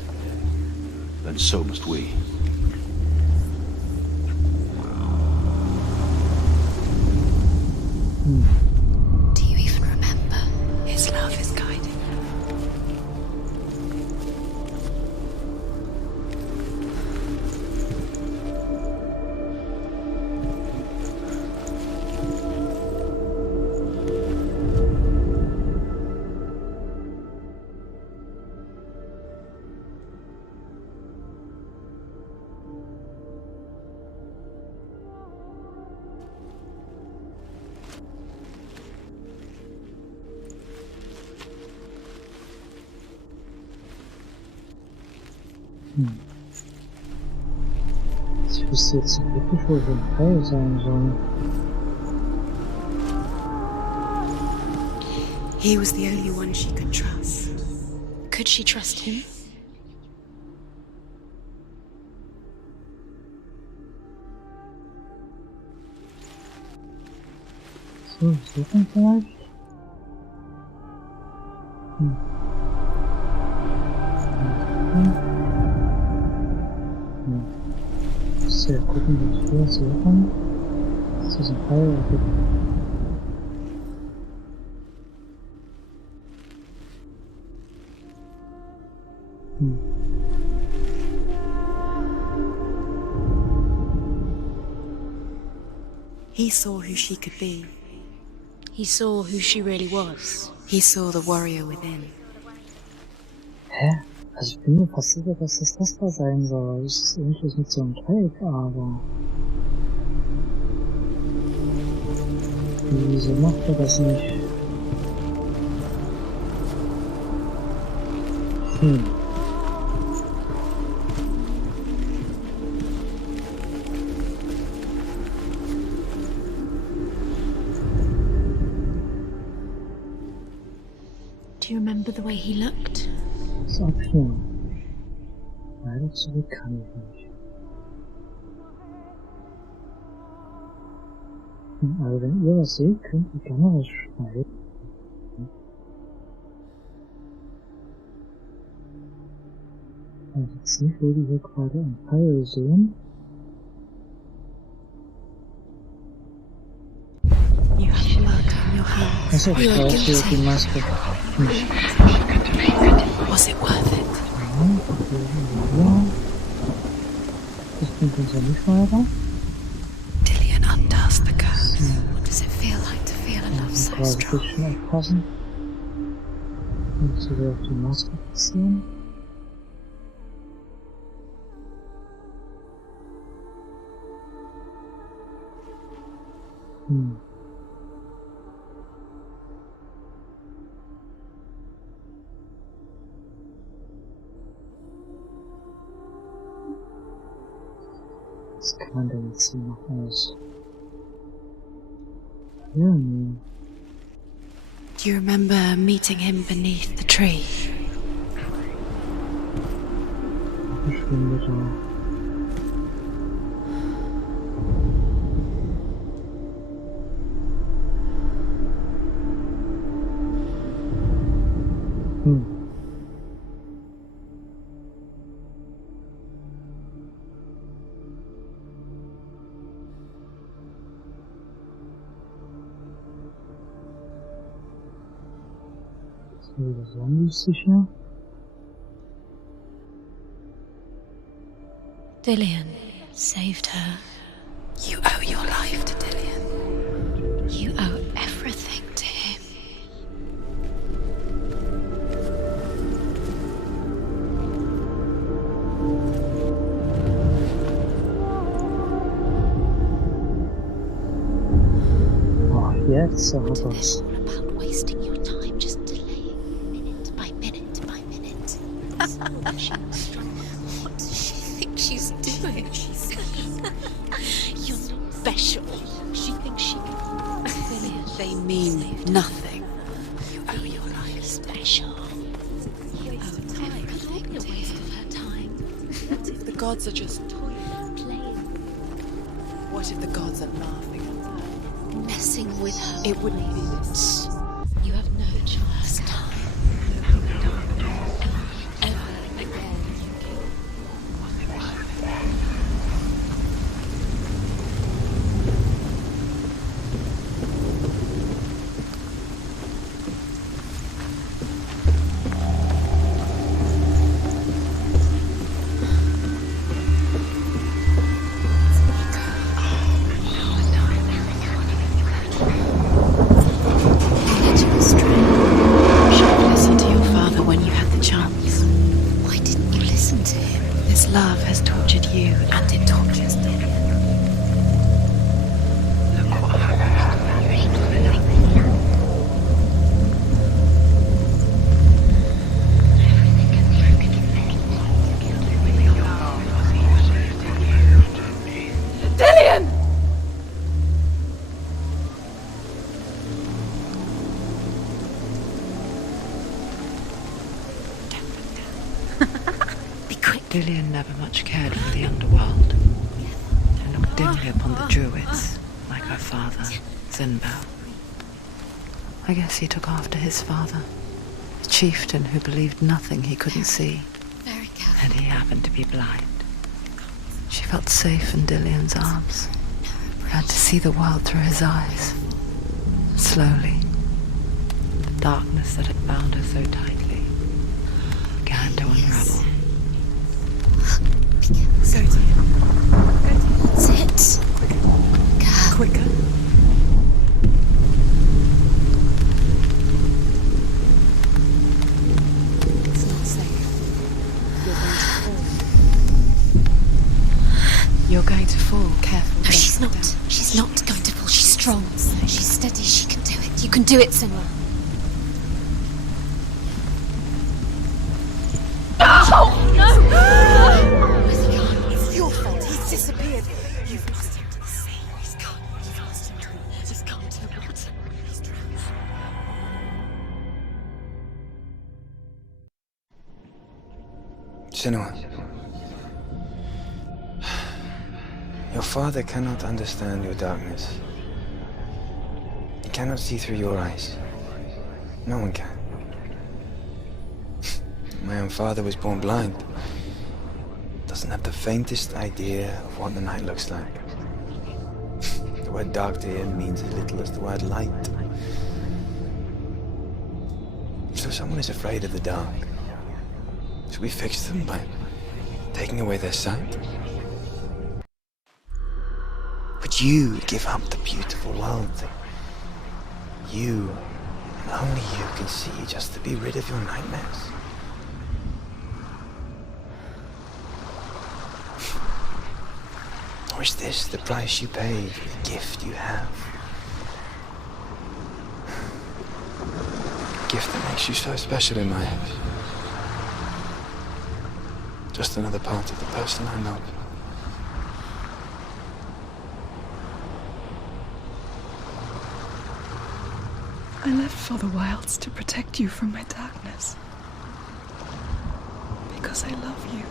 then so must we. Do you even remember? His love is guiding. Ich wüsste jetzt nicht wirklich, wo so ein Pfeil sein soll. He was the only one she could trust. Could she trust him? So, suchen vielleicht? Ich muss ja gucken, wie ich hier suchen. Das ist ein Pfeil. He saw who she could be. He saw who she really was. He saw the warrior within. Hä? Also ich bin mir fast sicher, dass das da sein soll. Das ist irgendwas mit so einem Dreieck, aber... Wieso macht er das nicht? Do you remember the way he looked? Das ist abschlimm. Leider zurück kann ich nicht. Also wenn ihr was seht, könnt ihr gerne was schreiben. Also jetzt nicht, wo die hier gerade einen Pfeil sehen. You have blood on your hands. Achso, ich brauche hier die Maske. Was it worth it? Ja. Das bringt uns ja nicht weiter. Dillian undoes the curse. What does it feel like to feel a love so Quasi strong? ein bisschen aufpassen. Und sie will auf die Maske fixieren. Was kann man denn jetzt hier noch aus? Ja, nee. Do you remember meeting him beneath the tree? Verschwinde da. Das war nicht sicher. Dillian saved her. You owe your life to Dillian. You owe everything to him. Jetzt sah To them was. all about wasting your time, just delaying minute by minute by minute. What does she think she's doing? You're not special. She thinks she can. They mean nothing. You owe your life special. You owe everything a waste of her time. What if the gods are just Playing, What if the gods are laughing? messing with her. It wouldn't be this. You have no choice. Time. Ever again. Listen to your father when you had the chance. Why didn't you listen to him? This love has tortured you, and it tortures me. Look what Dillian! Be quick. Dillian never much cared for the underworld, and looked dimly upon the druids, like her father, Zinbao. I guess he took after his father, a chieftain who believed nothing he couldn't see, Very careful. and he happened to be blind. She felt safe in Dillian's arms, had to see the world through his eyes. Slowly, the darkness that had bound her so tightly began to unravel. Sit. Go. Quicker. It's not safe. You're going to fall. Careful. No, don't she's fall not. down. She's not going to fall. She's strong. She's steady. She can do it. You can do it, Senua. Where's he gone? It's your fault. He's disappeared. You've lost him to the sea. He's gone. You've lost him to the... Just gone to the water. He's drowned. Senua. Your father cannot understand your darkness. He cannot see through your eyes. No one can. My own father was born blind. Doesn't have the faintest idea of what the night looks like. The word dark to him means as little as the word light. So someone is afraid of the dark. Should we fix them by taking away their sight? Would you give up the beautiful world that you, and only you, can see just to be rid of your nightmares? Or is this the price you pay for the gift you have? A gift that makes you so special in my eyes. Just another part of the person I love. I left for the wilds to protect you from my darkness. Because I love you.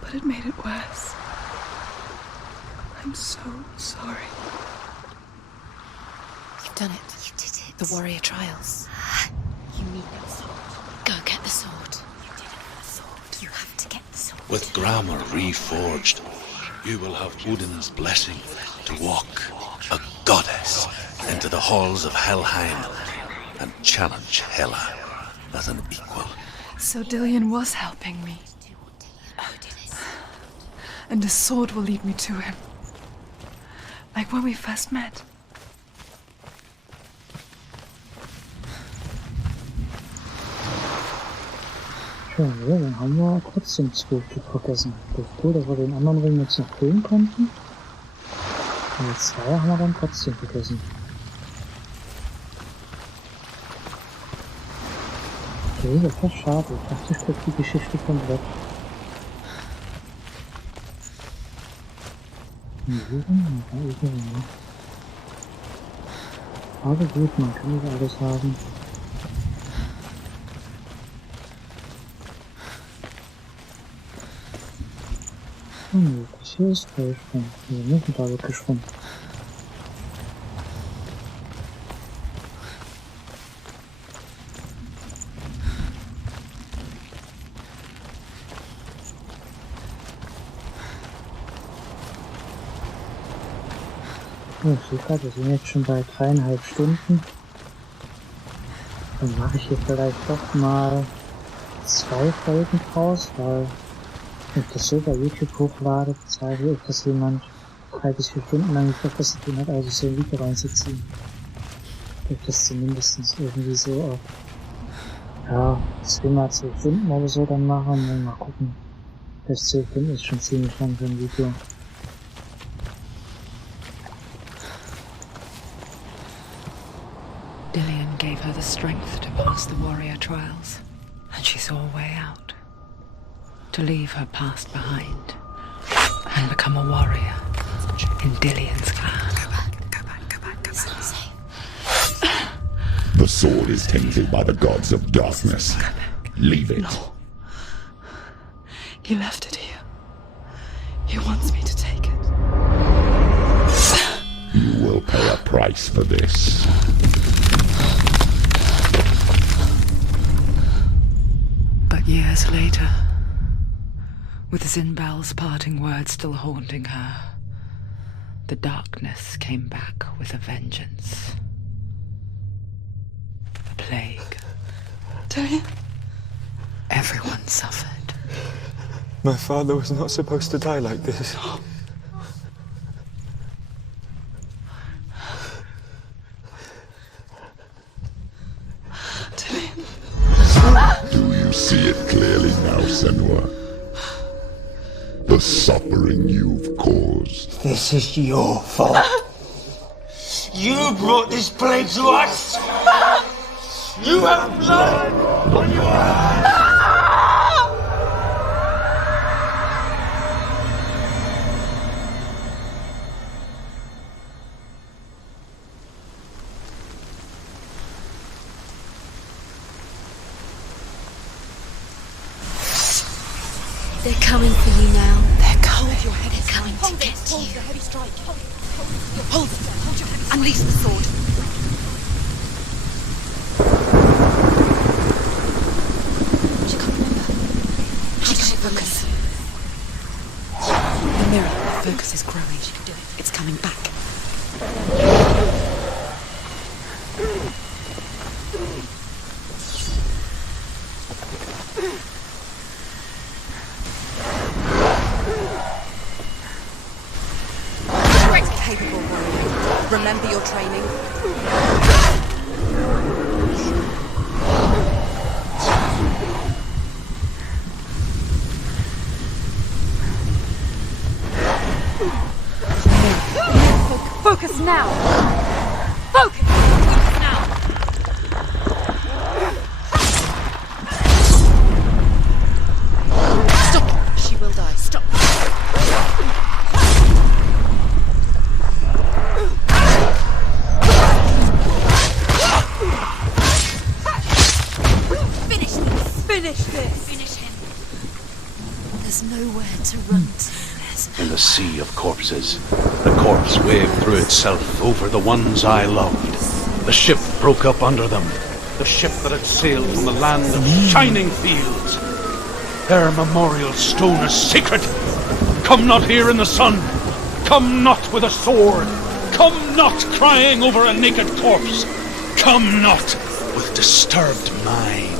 But it made it worse. I'm so sorry. You've done it. You did it. The warrior trials. You need that sword. Go get the sword. You did it for the sword. You have to get the sword. With grammar reforged, you will have Odin's blessing to walk, a goddess, into the halls of Helheim and challenge Hela as an equal. So Dillian was helping me. And the sword will lead me to him. Like when we first met. Okay, dann haben wir trotzdem 2 Stück vergessen. Das ist gut, dass wir den anderen Ring jetzt noch füllen konnten. Die 2 haben wir dann trotzdem vergessen. Das ist etwas schade. Ich dachte, ich krieg die Geschichte komplett. Aber gut, man kann nicht alles haben. Das hier ist falsch rum. Wir müssen da wirklich rum. Ich sehe gerade, wir sind jetzt schon bei 3,5 Stunden. Dann mache ich hier vielleicht doch mal 2 Folgen draus, weil wenn ich das so bei YouTube hochlade, bezweifle ich, dass jemand 3 bis 4 Stunden lang nicht das zu tun hat, also so ein Video reinzuziehen. Ich das zumindest irgendwie so auf, ja, 2 mal 2 Stunden oder so dann machen und dann mal gucken. Das 2 Stunden ist schon ziemlich lang für ein Video. Dillian gave her the strength to pass the warrior trials, and she saw a way out. To leave her past behind and become a warrior in Dillian's clan. Go back. It's not safe. The sword is tainted by the gods of darkness. Leave it. No. He left it here. He wants me to take it. You will pay a price for this. But years later, with Zinbal's parting words still haunting her, the darkness came back with a vengeance. The plague. Dillian? Everyone suffered. My father was not supposed to die like this. Do you see it clearly now, Senua? The suffering you've caused. This is your fault. You brought this plague to us! You have blood on your hands! They're coming for you now. They're coming. Hold your head. They're coming to Hold get it. Hold you. the heavy strike. Hold it. Hold your heavy strike. Unleash the sword. She can't remember. How does she focus? The mirror. The focus is growing. She can do it. It's coming back. Capable warrior. Remember your training. Focus now. Focus now. Stop. She will die. Stop. Finish him. There's nowhere to run to. In the sea of corpses, the corpse waved through itself over the ones I loved. The ship broke up under them. The ship that had sailed from the land of shining fields. Their memorial stone is sacred. Come not here in the sun. Come not with a sword. Come not crying over a naked corpse. Come not with disturbed mind.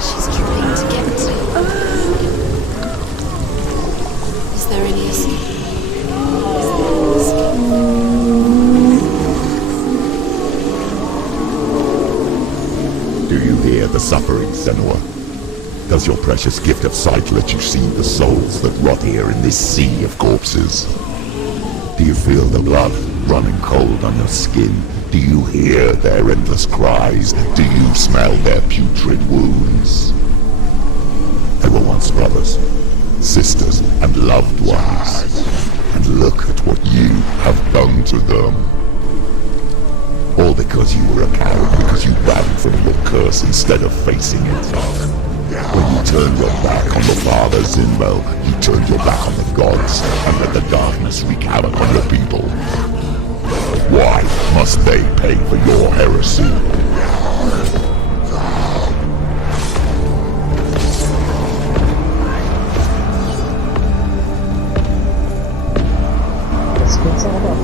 She's trying to get to. Is there any escape? Do you hear the suffering, Senua? Does your precious gift of sight let you see the souls that rot here in this sea of corpses? Do you feel the blood running cold on your skin? Do you hear their endless cries? Do you smell their putrid wounds? They were once brothers, sisters, and loved ones. And look at what you have done to them. All because you were a coward, because you ran from your curse instead of facing it. When you turned your back on the Father Zinmo, you turned your back on the gods, and let the darkness wreak havoc on your people. Why must they pay for your heresy? Das geht's aber.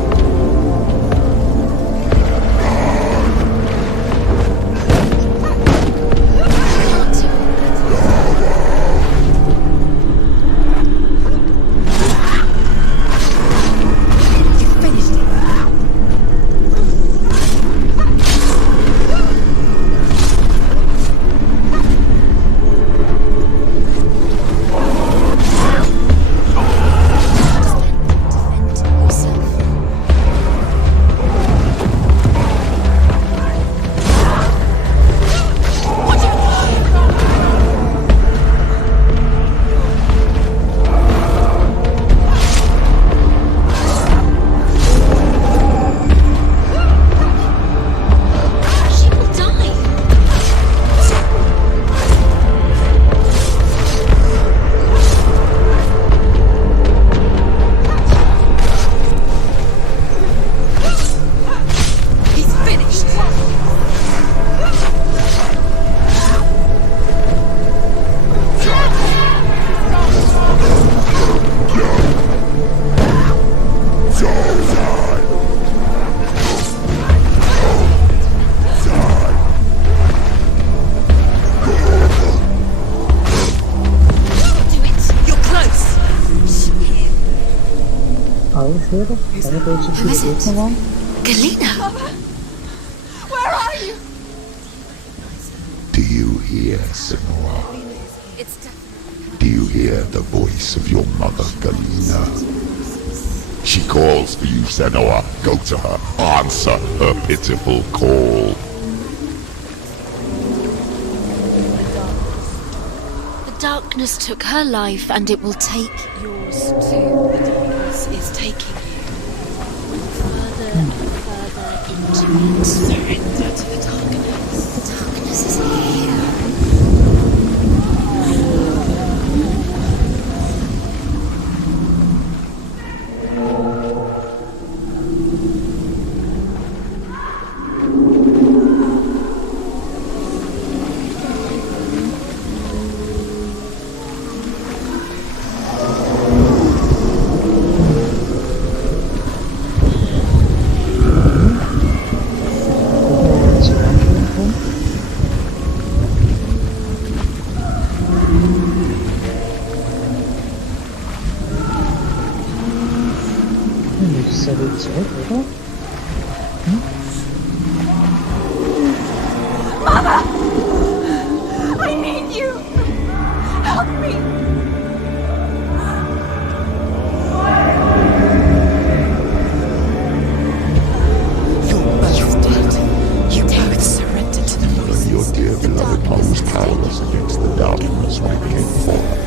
Who is it? Galena! Where are you? Do you hear, Senua? Do you hear the voice of your mother, Galena? She calls for you, Senua. Go to her. Answer her pitiful call. The darkness took her life, and it will take yours too. The darkness is taking you further and further into it. Surrender to the darkness. The darkness is here. Mother! I need you! Help me! You're both dead. You both surrendered to the voices. Your dear beloved mom was powerless against the darkness when it came forth.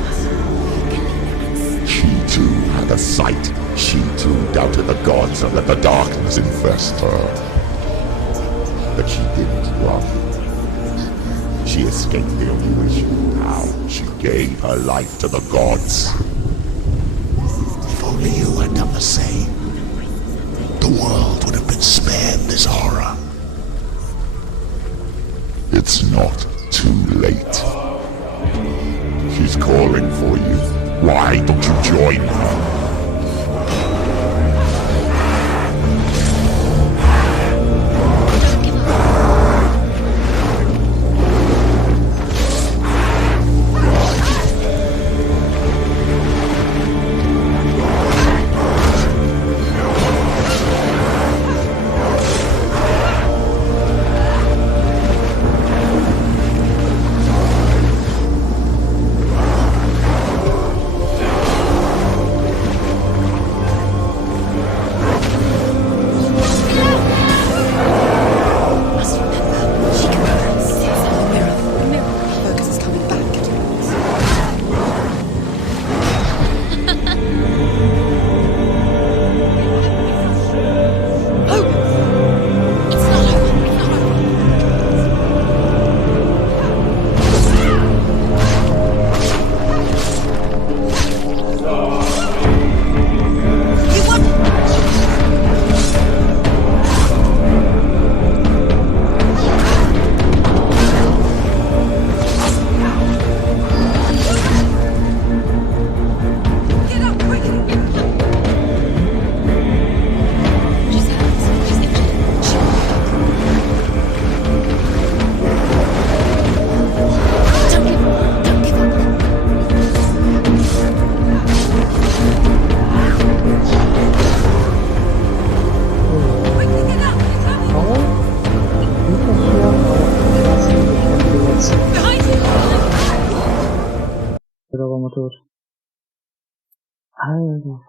She too had a sight. She too doubted the gods and let the darkness infest her. But she didn't run. She escaped the only way she knew how. She gave her life to the gods. If only you had done the same, the world would have been spared this horror. It's not too late. She's calling for you. Why don't you join her? tot. Alter.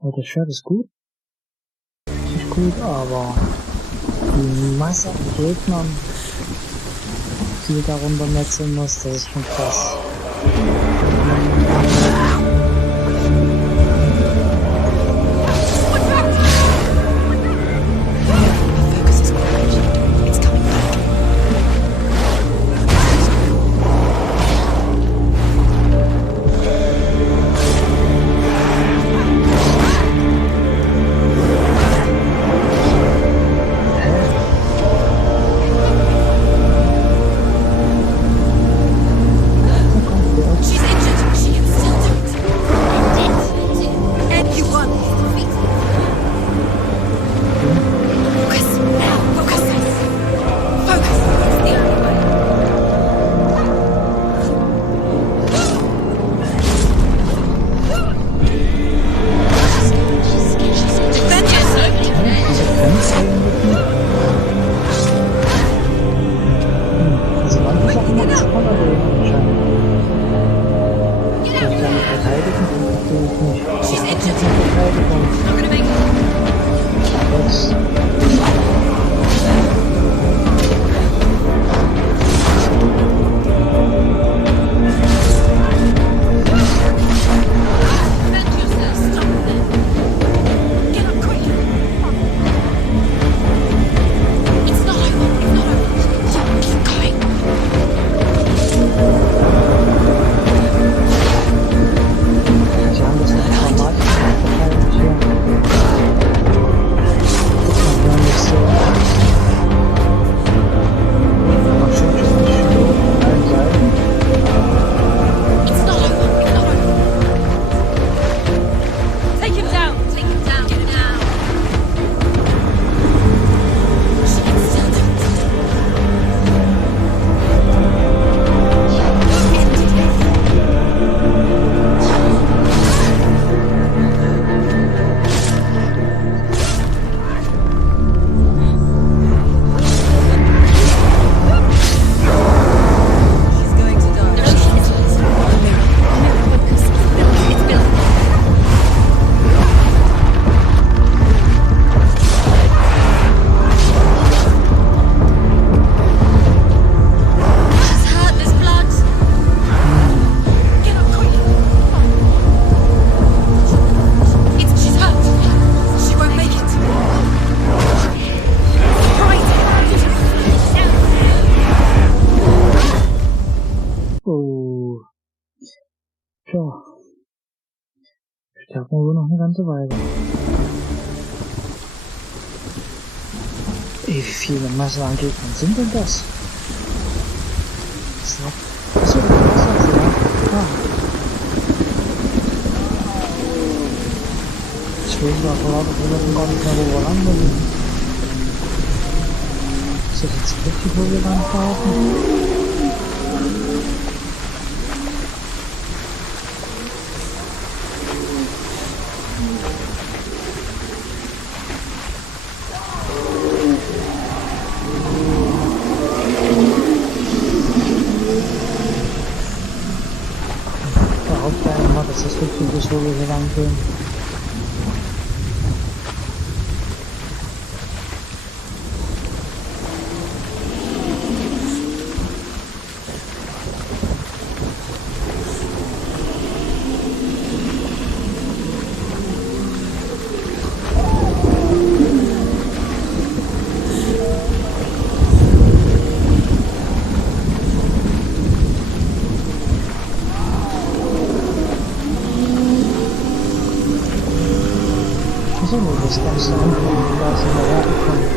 Oh, das Schwert ist gut. Nicht gut, aber die Masse an Gegnern, die du darunter metzeln musst, das ist schon krass. Tja. Sterben wir wohl noch eine ganze Weile. Ey, wie viele Masse an Gegnern sind denn das? Achso, das war's jetzt, ja. Ich will da vor lauter Verletzung gar nicht mehr, wo wir lang sind. Ist das jetzt richtig, wo wir lang fahren? Dass das richtig ist, wo wir hier lang gehen. Das Ganze anfangen, da sind wir hergekommen.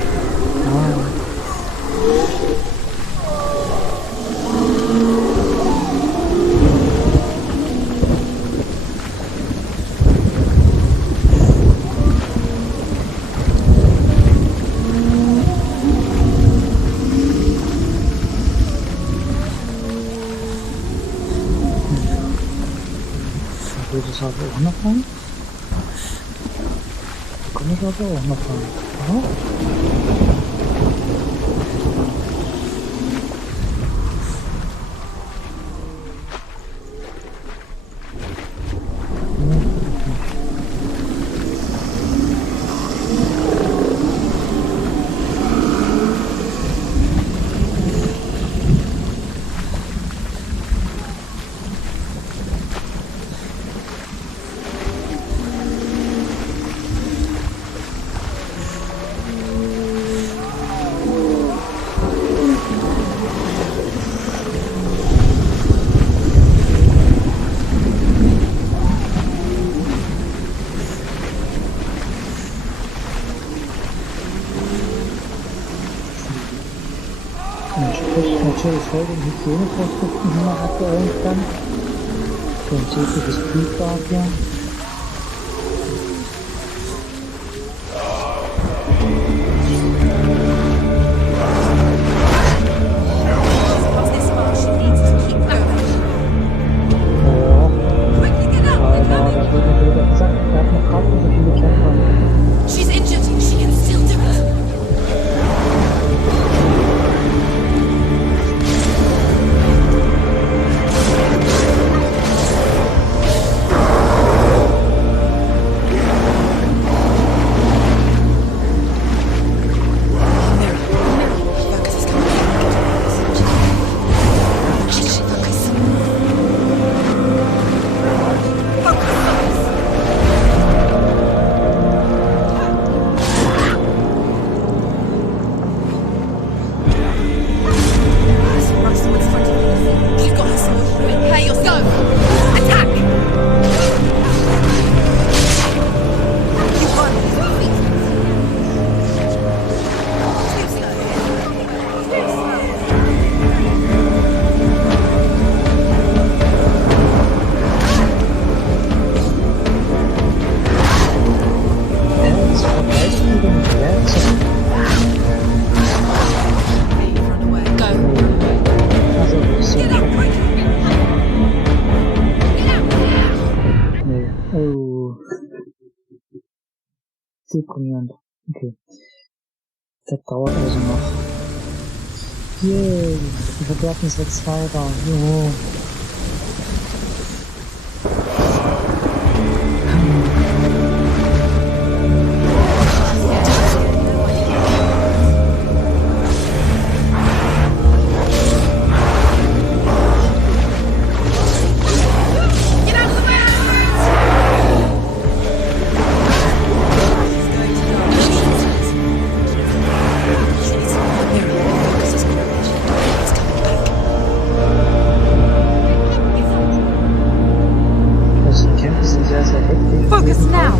Geht es aber auch noch rein? Kann ich aber auch noch rein. Aha. Entspricht natürlich voll den Hygienevorschriften hier nach aktuellen Stand. Für ein tägliches Blutbad hier. She's injured. She can still do it. Deprimierend. Okay. Das dauert also noch. Yay! Die Verwerten ist jetzt weiter. Joho. Focus now.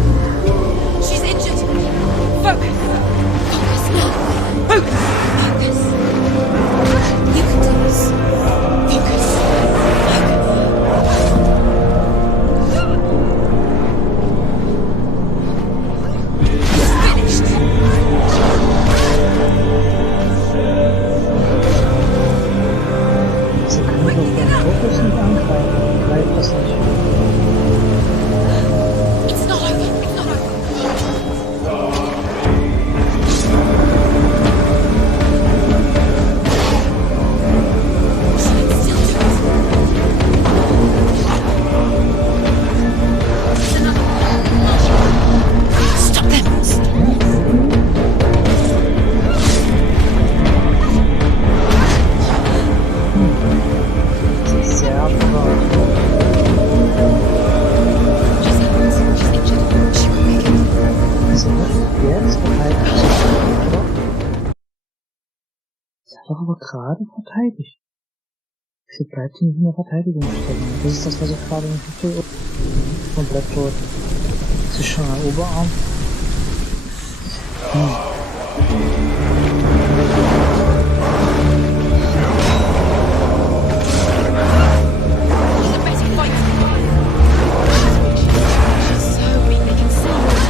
She's injured. Focus. Focus now. Focus. Focus. You can do this. Focus. It's finished. Sie kann doch den Fokus nicht angreifen. Bleibt das nicht. It's not over. It's not over. She can still do it. There's another one. Stop them. Sie ist sehr abgebaut. She's injured. She won't make it. Also jetzt verteidigt sie, oder? Sie hat doch aber gerade verteidigt. Sie bleibt hier nicht in der Verteidigung stecken. Das ist das, was ich gerade nicht verstehe. Komplett tot. Sie ist schon am Oberarm. She's a better fighter. She's so weak they can see her.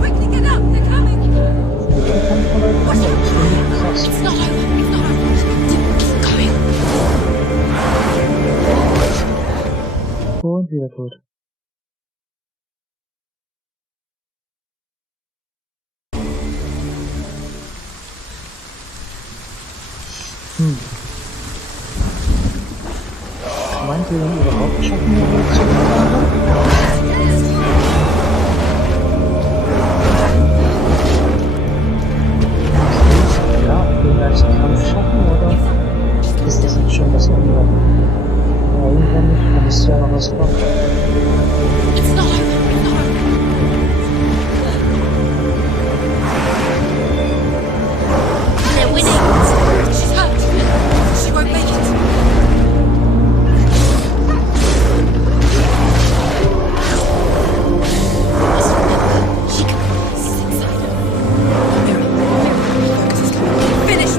Quickly get up, they're coming. Watch out. It's not over. It's not over. Keep going. Und wieder tot. Kann man die denn überhaupt schaffen, die zu ja, vielleicht Kampf schaffen, oder ist das jetzt schon das Ende? Ja, irgendwann nicht, dann ist ja noch was kommen. It's not over. It's not over. They're winning. She's hurt. She won't make it. Must remember, she can this is inside her. Focus is coming. Finish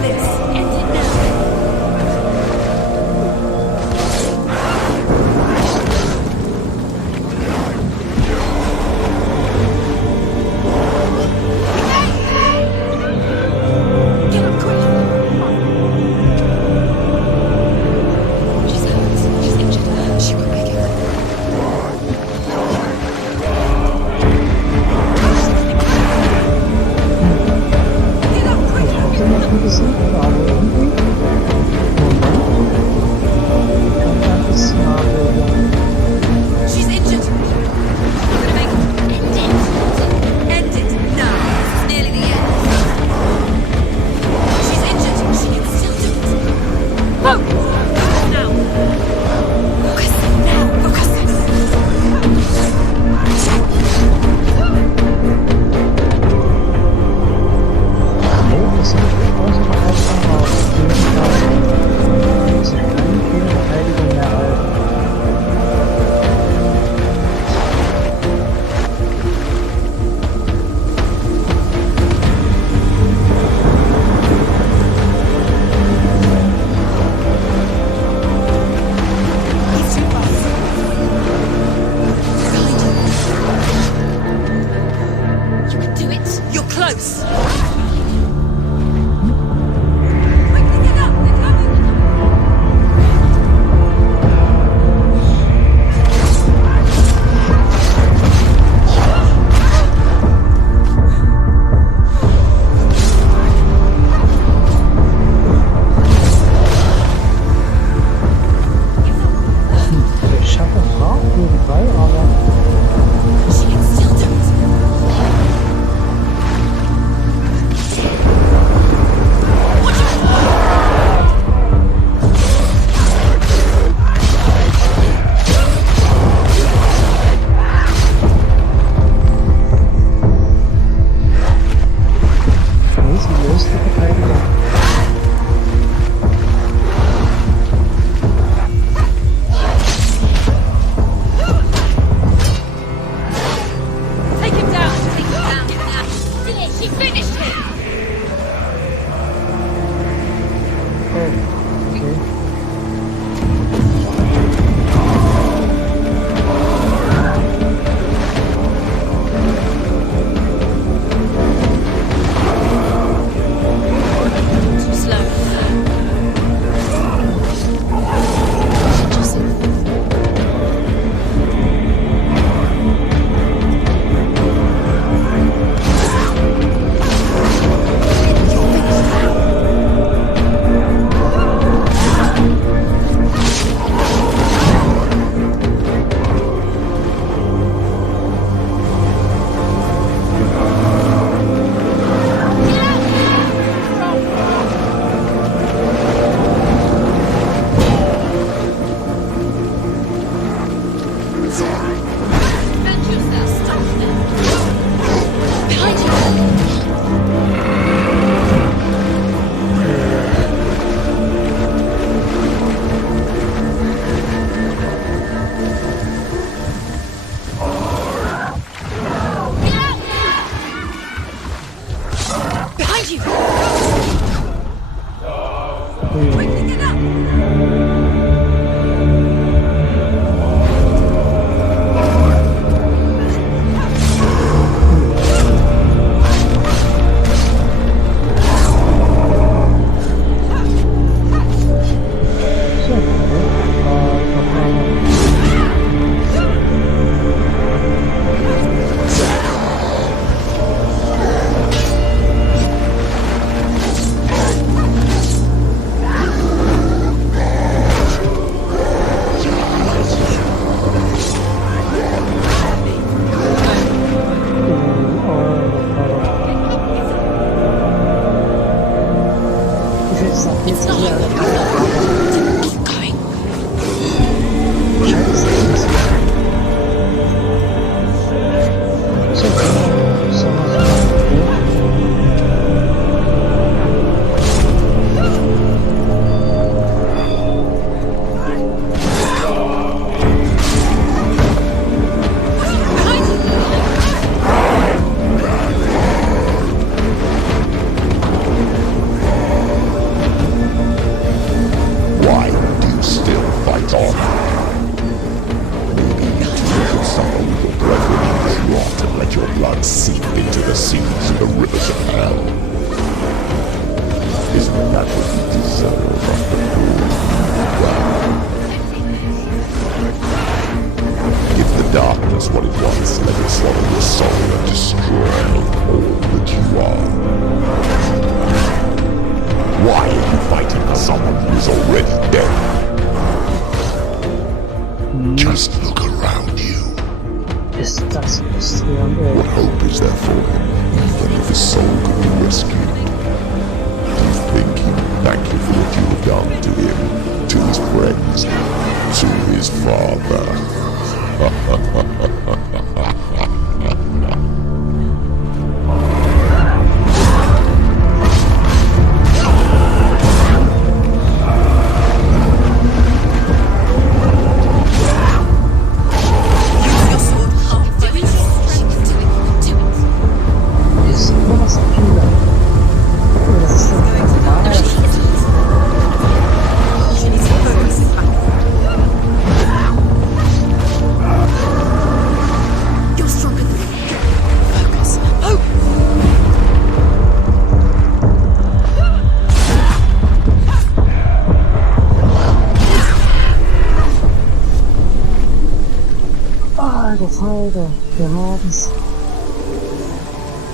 Folge. Wir haben's.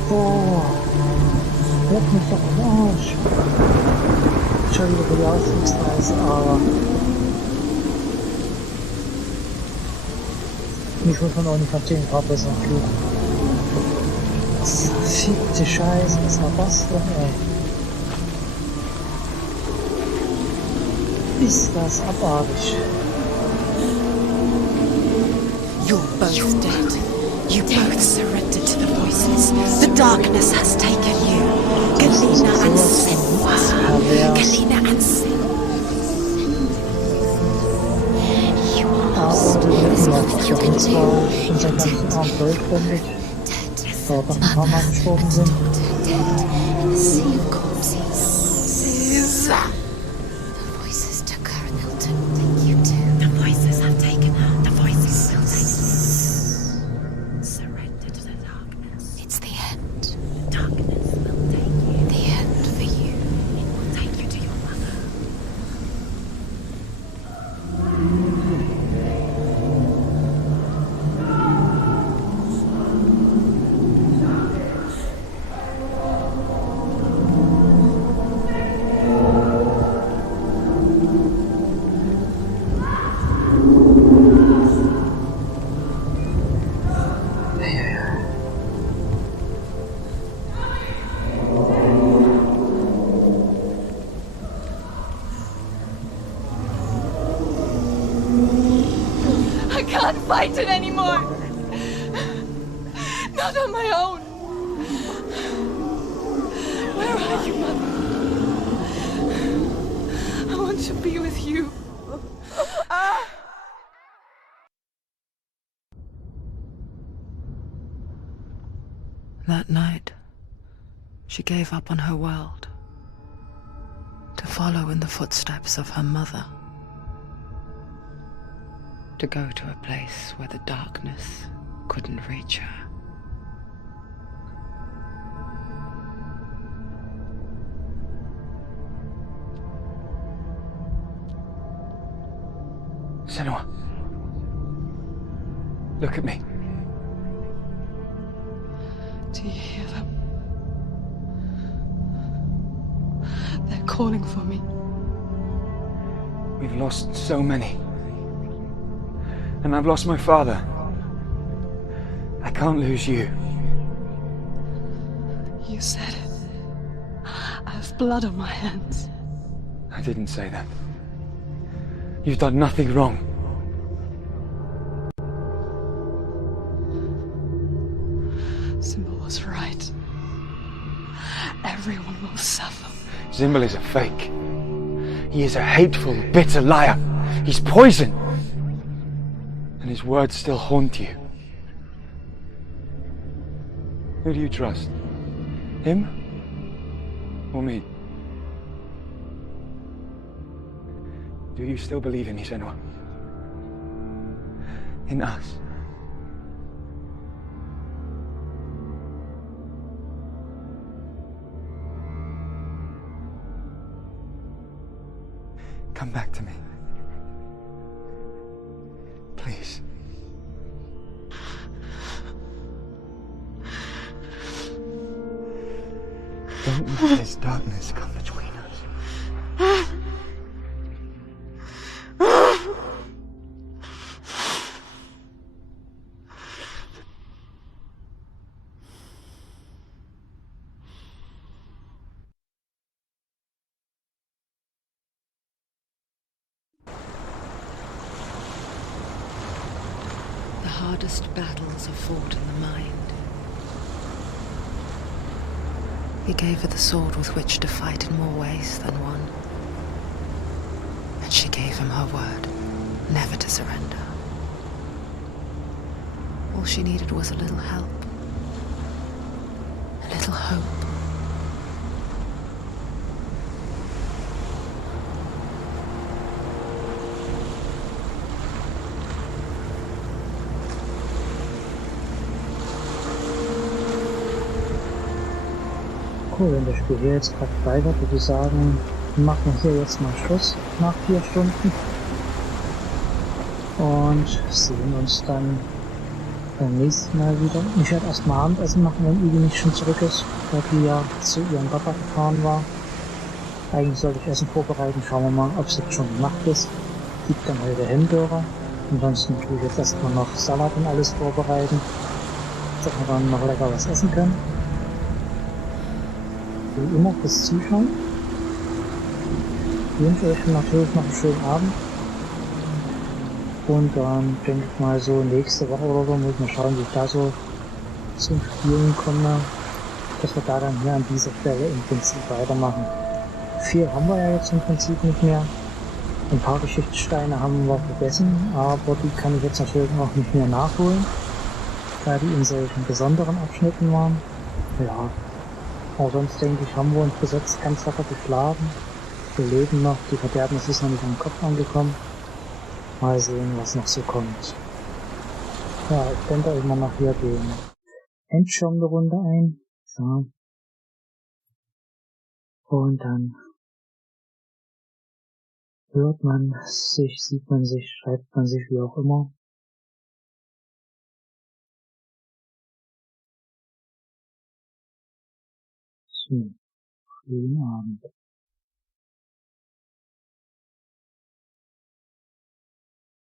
Boah. Leck mich doch am Arsch. Schon wieder für die Ausflugsreise, aber mich muss man auch nicht verstehen, gerade bei so einem Flug. Verfickte Scheiße, was war das denn, ey? Ist das abartig. You're both dead. You both surrendered to the voices. The darkness has taken you. Galina and Senua. Galina and Senua. You are lost. There's nothing you can do. You're dead. Aber ein paar Mal gestorben sind. Dead in the sea of corpses. The voices took her and they'll take you too. The voices have taken her. The voices will take you. Surrender to the darkness. It's the end. Darkness will take you. The end for you. It will take you to your mother. I can't fight it anymore. Not on my own. Where are you, Mother? I want to be with you. That night, she gave up on her world to follow in the footsteps of her mother. To go to a place where the darkness couldn't reach her. Senua. Look at me. Do you hear them? They're calling for me. We've lost so many. And I've lost my father. I can't lose you. You said it. I have blood on my hands. I didn't say that. You've done nothing wrong. Symbol was right. Everyone will suffer. Symbol is a fake. He is a hateful, bitter liar. He's poison. And his words still haunt you. Who do you trust? Him? Or me? Do you still believe in me, Senua? In us? Come back to me. Please. Don't let this darkness come between us. The hardest battles are fought in the mind. He gave her the sword with which to fight in more ways than one. And she gave him her word, never to surrender. All she needed was a little help, a little hope. Cool, wenn das Spiel hier jetzt gerade weiter, würde ich sagen, machen wir hier jetzt mal Schluss nach 4 Stunden und sehen uns dann beim nächsten Mal wieder. Ich werde erstmal Abendessen machen, wenn Iggy nicht schon zurück ist, weil die ja zu ihrem Papa gefahren war. Eigentlich sollte ich Essen vorbereiten, schauen wir mal, ob es jetzt schon gemacht ist. Gibt dann heute Hamburger. Ansonsten tue ich jetzt erstmal noch Salat und alles vorbereiten, dass wir dann noch lecker was essen können. Wie immer fürs Zuschauen. Ich wünsche euch natürlich noch einen schönen Abend. Und dann denke ich mal so nächste Woche oder so, muss ich mal schauen, wie ich da so zum Spielen komme, dass wir da dann hier an dieser Stelle im Prinzip weitermachen. Viel haben wir ja jetzt im Prinzip nicht mehr. Ein paar Geschichtssteine haben wir vergessen, aber die kann ich jetzt natürlich auch nicht mehr nachholen, da die in solchen besonderen Abschnitten waren. Ja. Aber sonst denke ich, haben wir uns bis jetzt ganz locker geschlagen. Wir leben noch, die Verderbnis ist noch nicht am Kopf angekommen. Mal sehen, was noch so kommt. Ja, ich blende euch mal nachher den Endschirm der Runde ein. So. Und dann hört man sich, sieht man sich, schreibt man sich, wie auch immer. So, schönen Abend.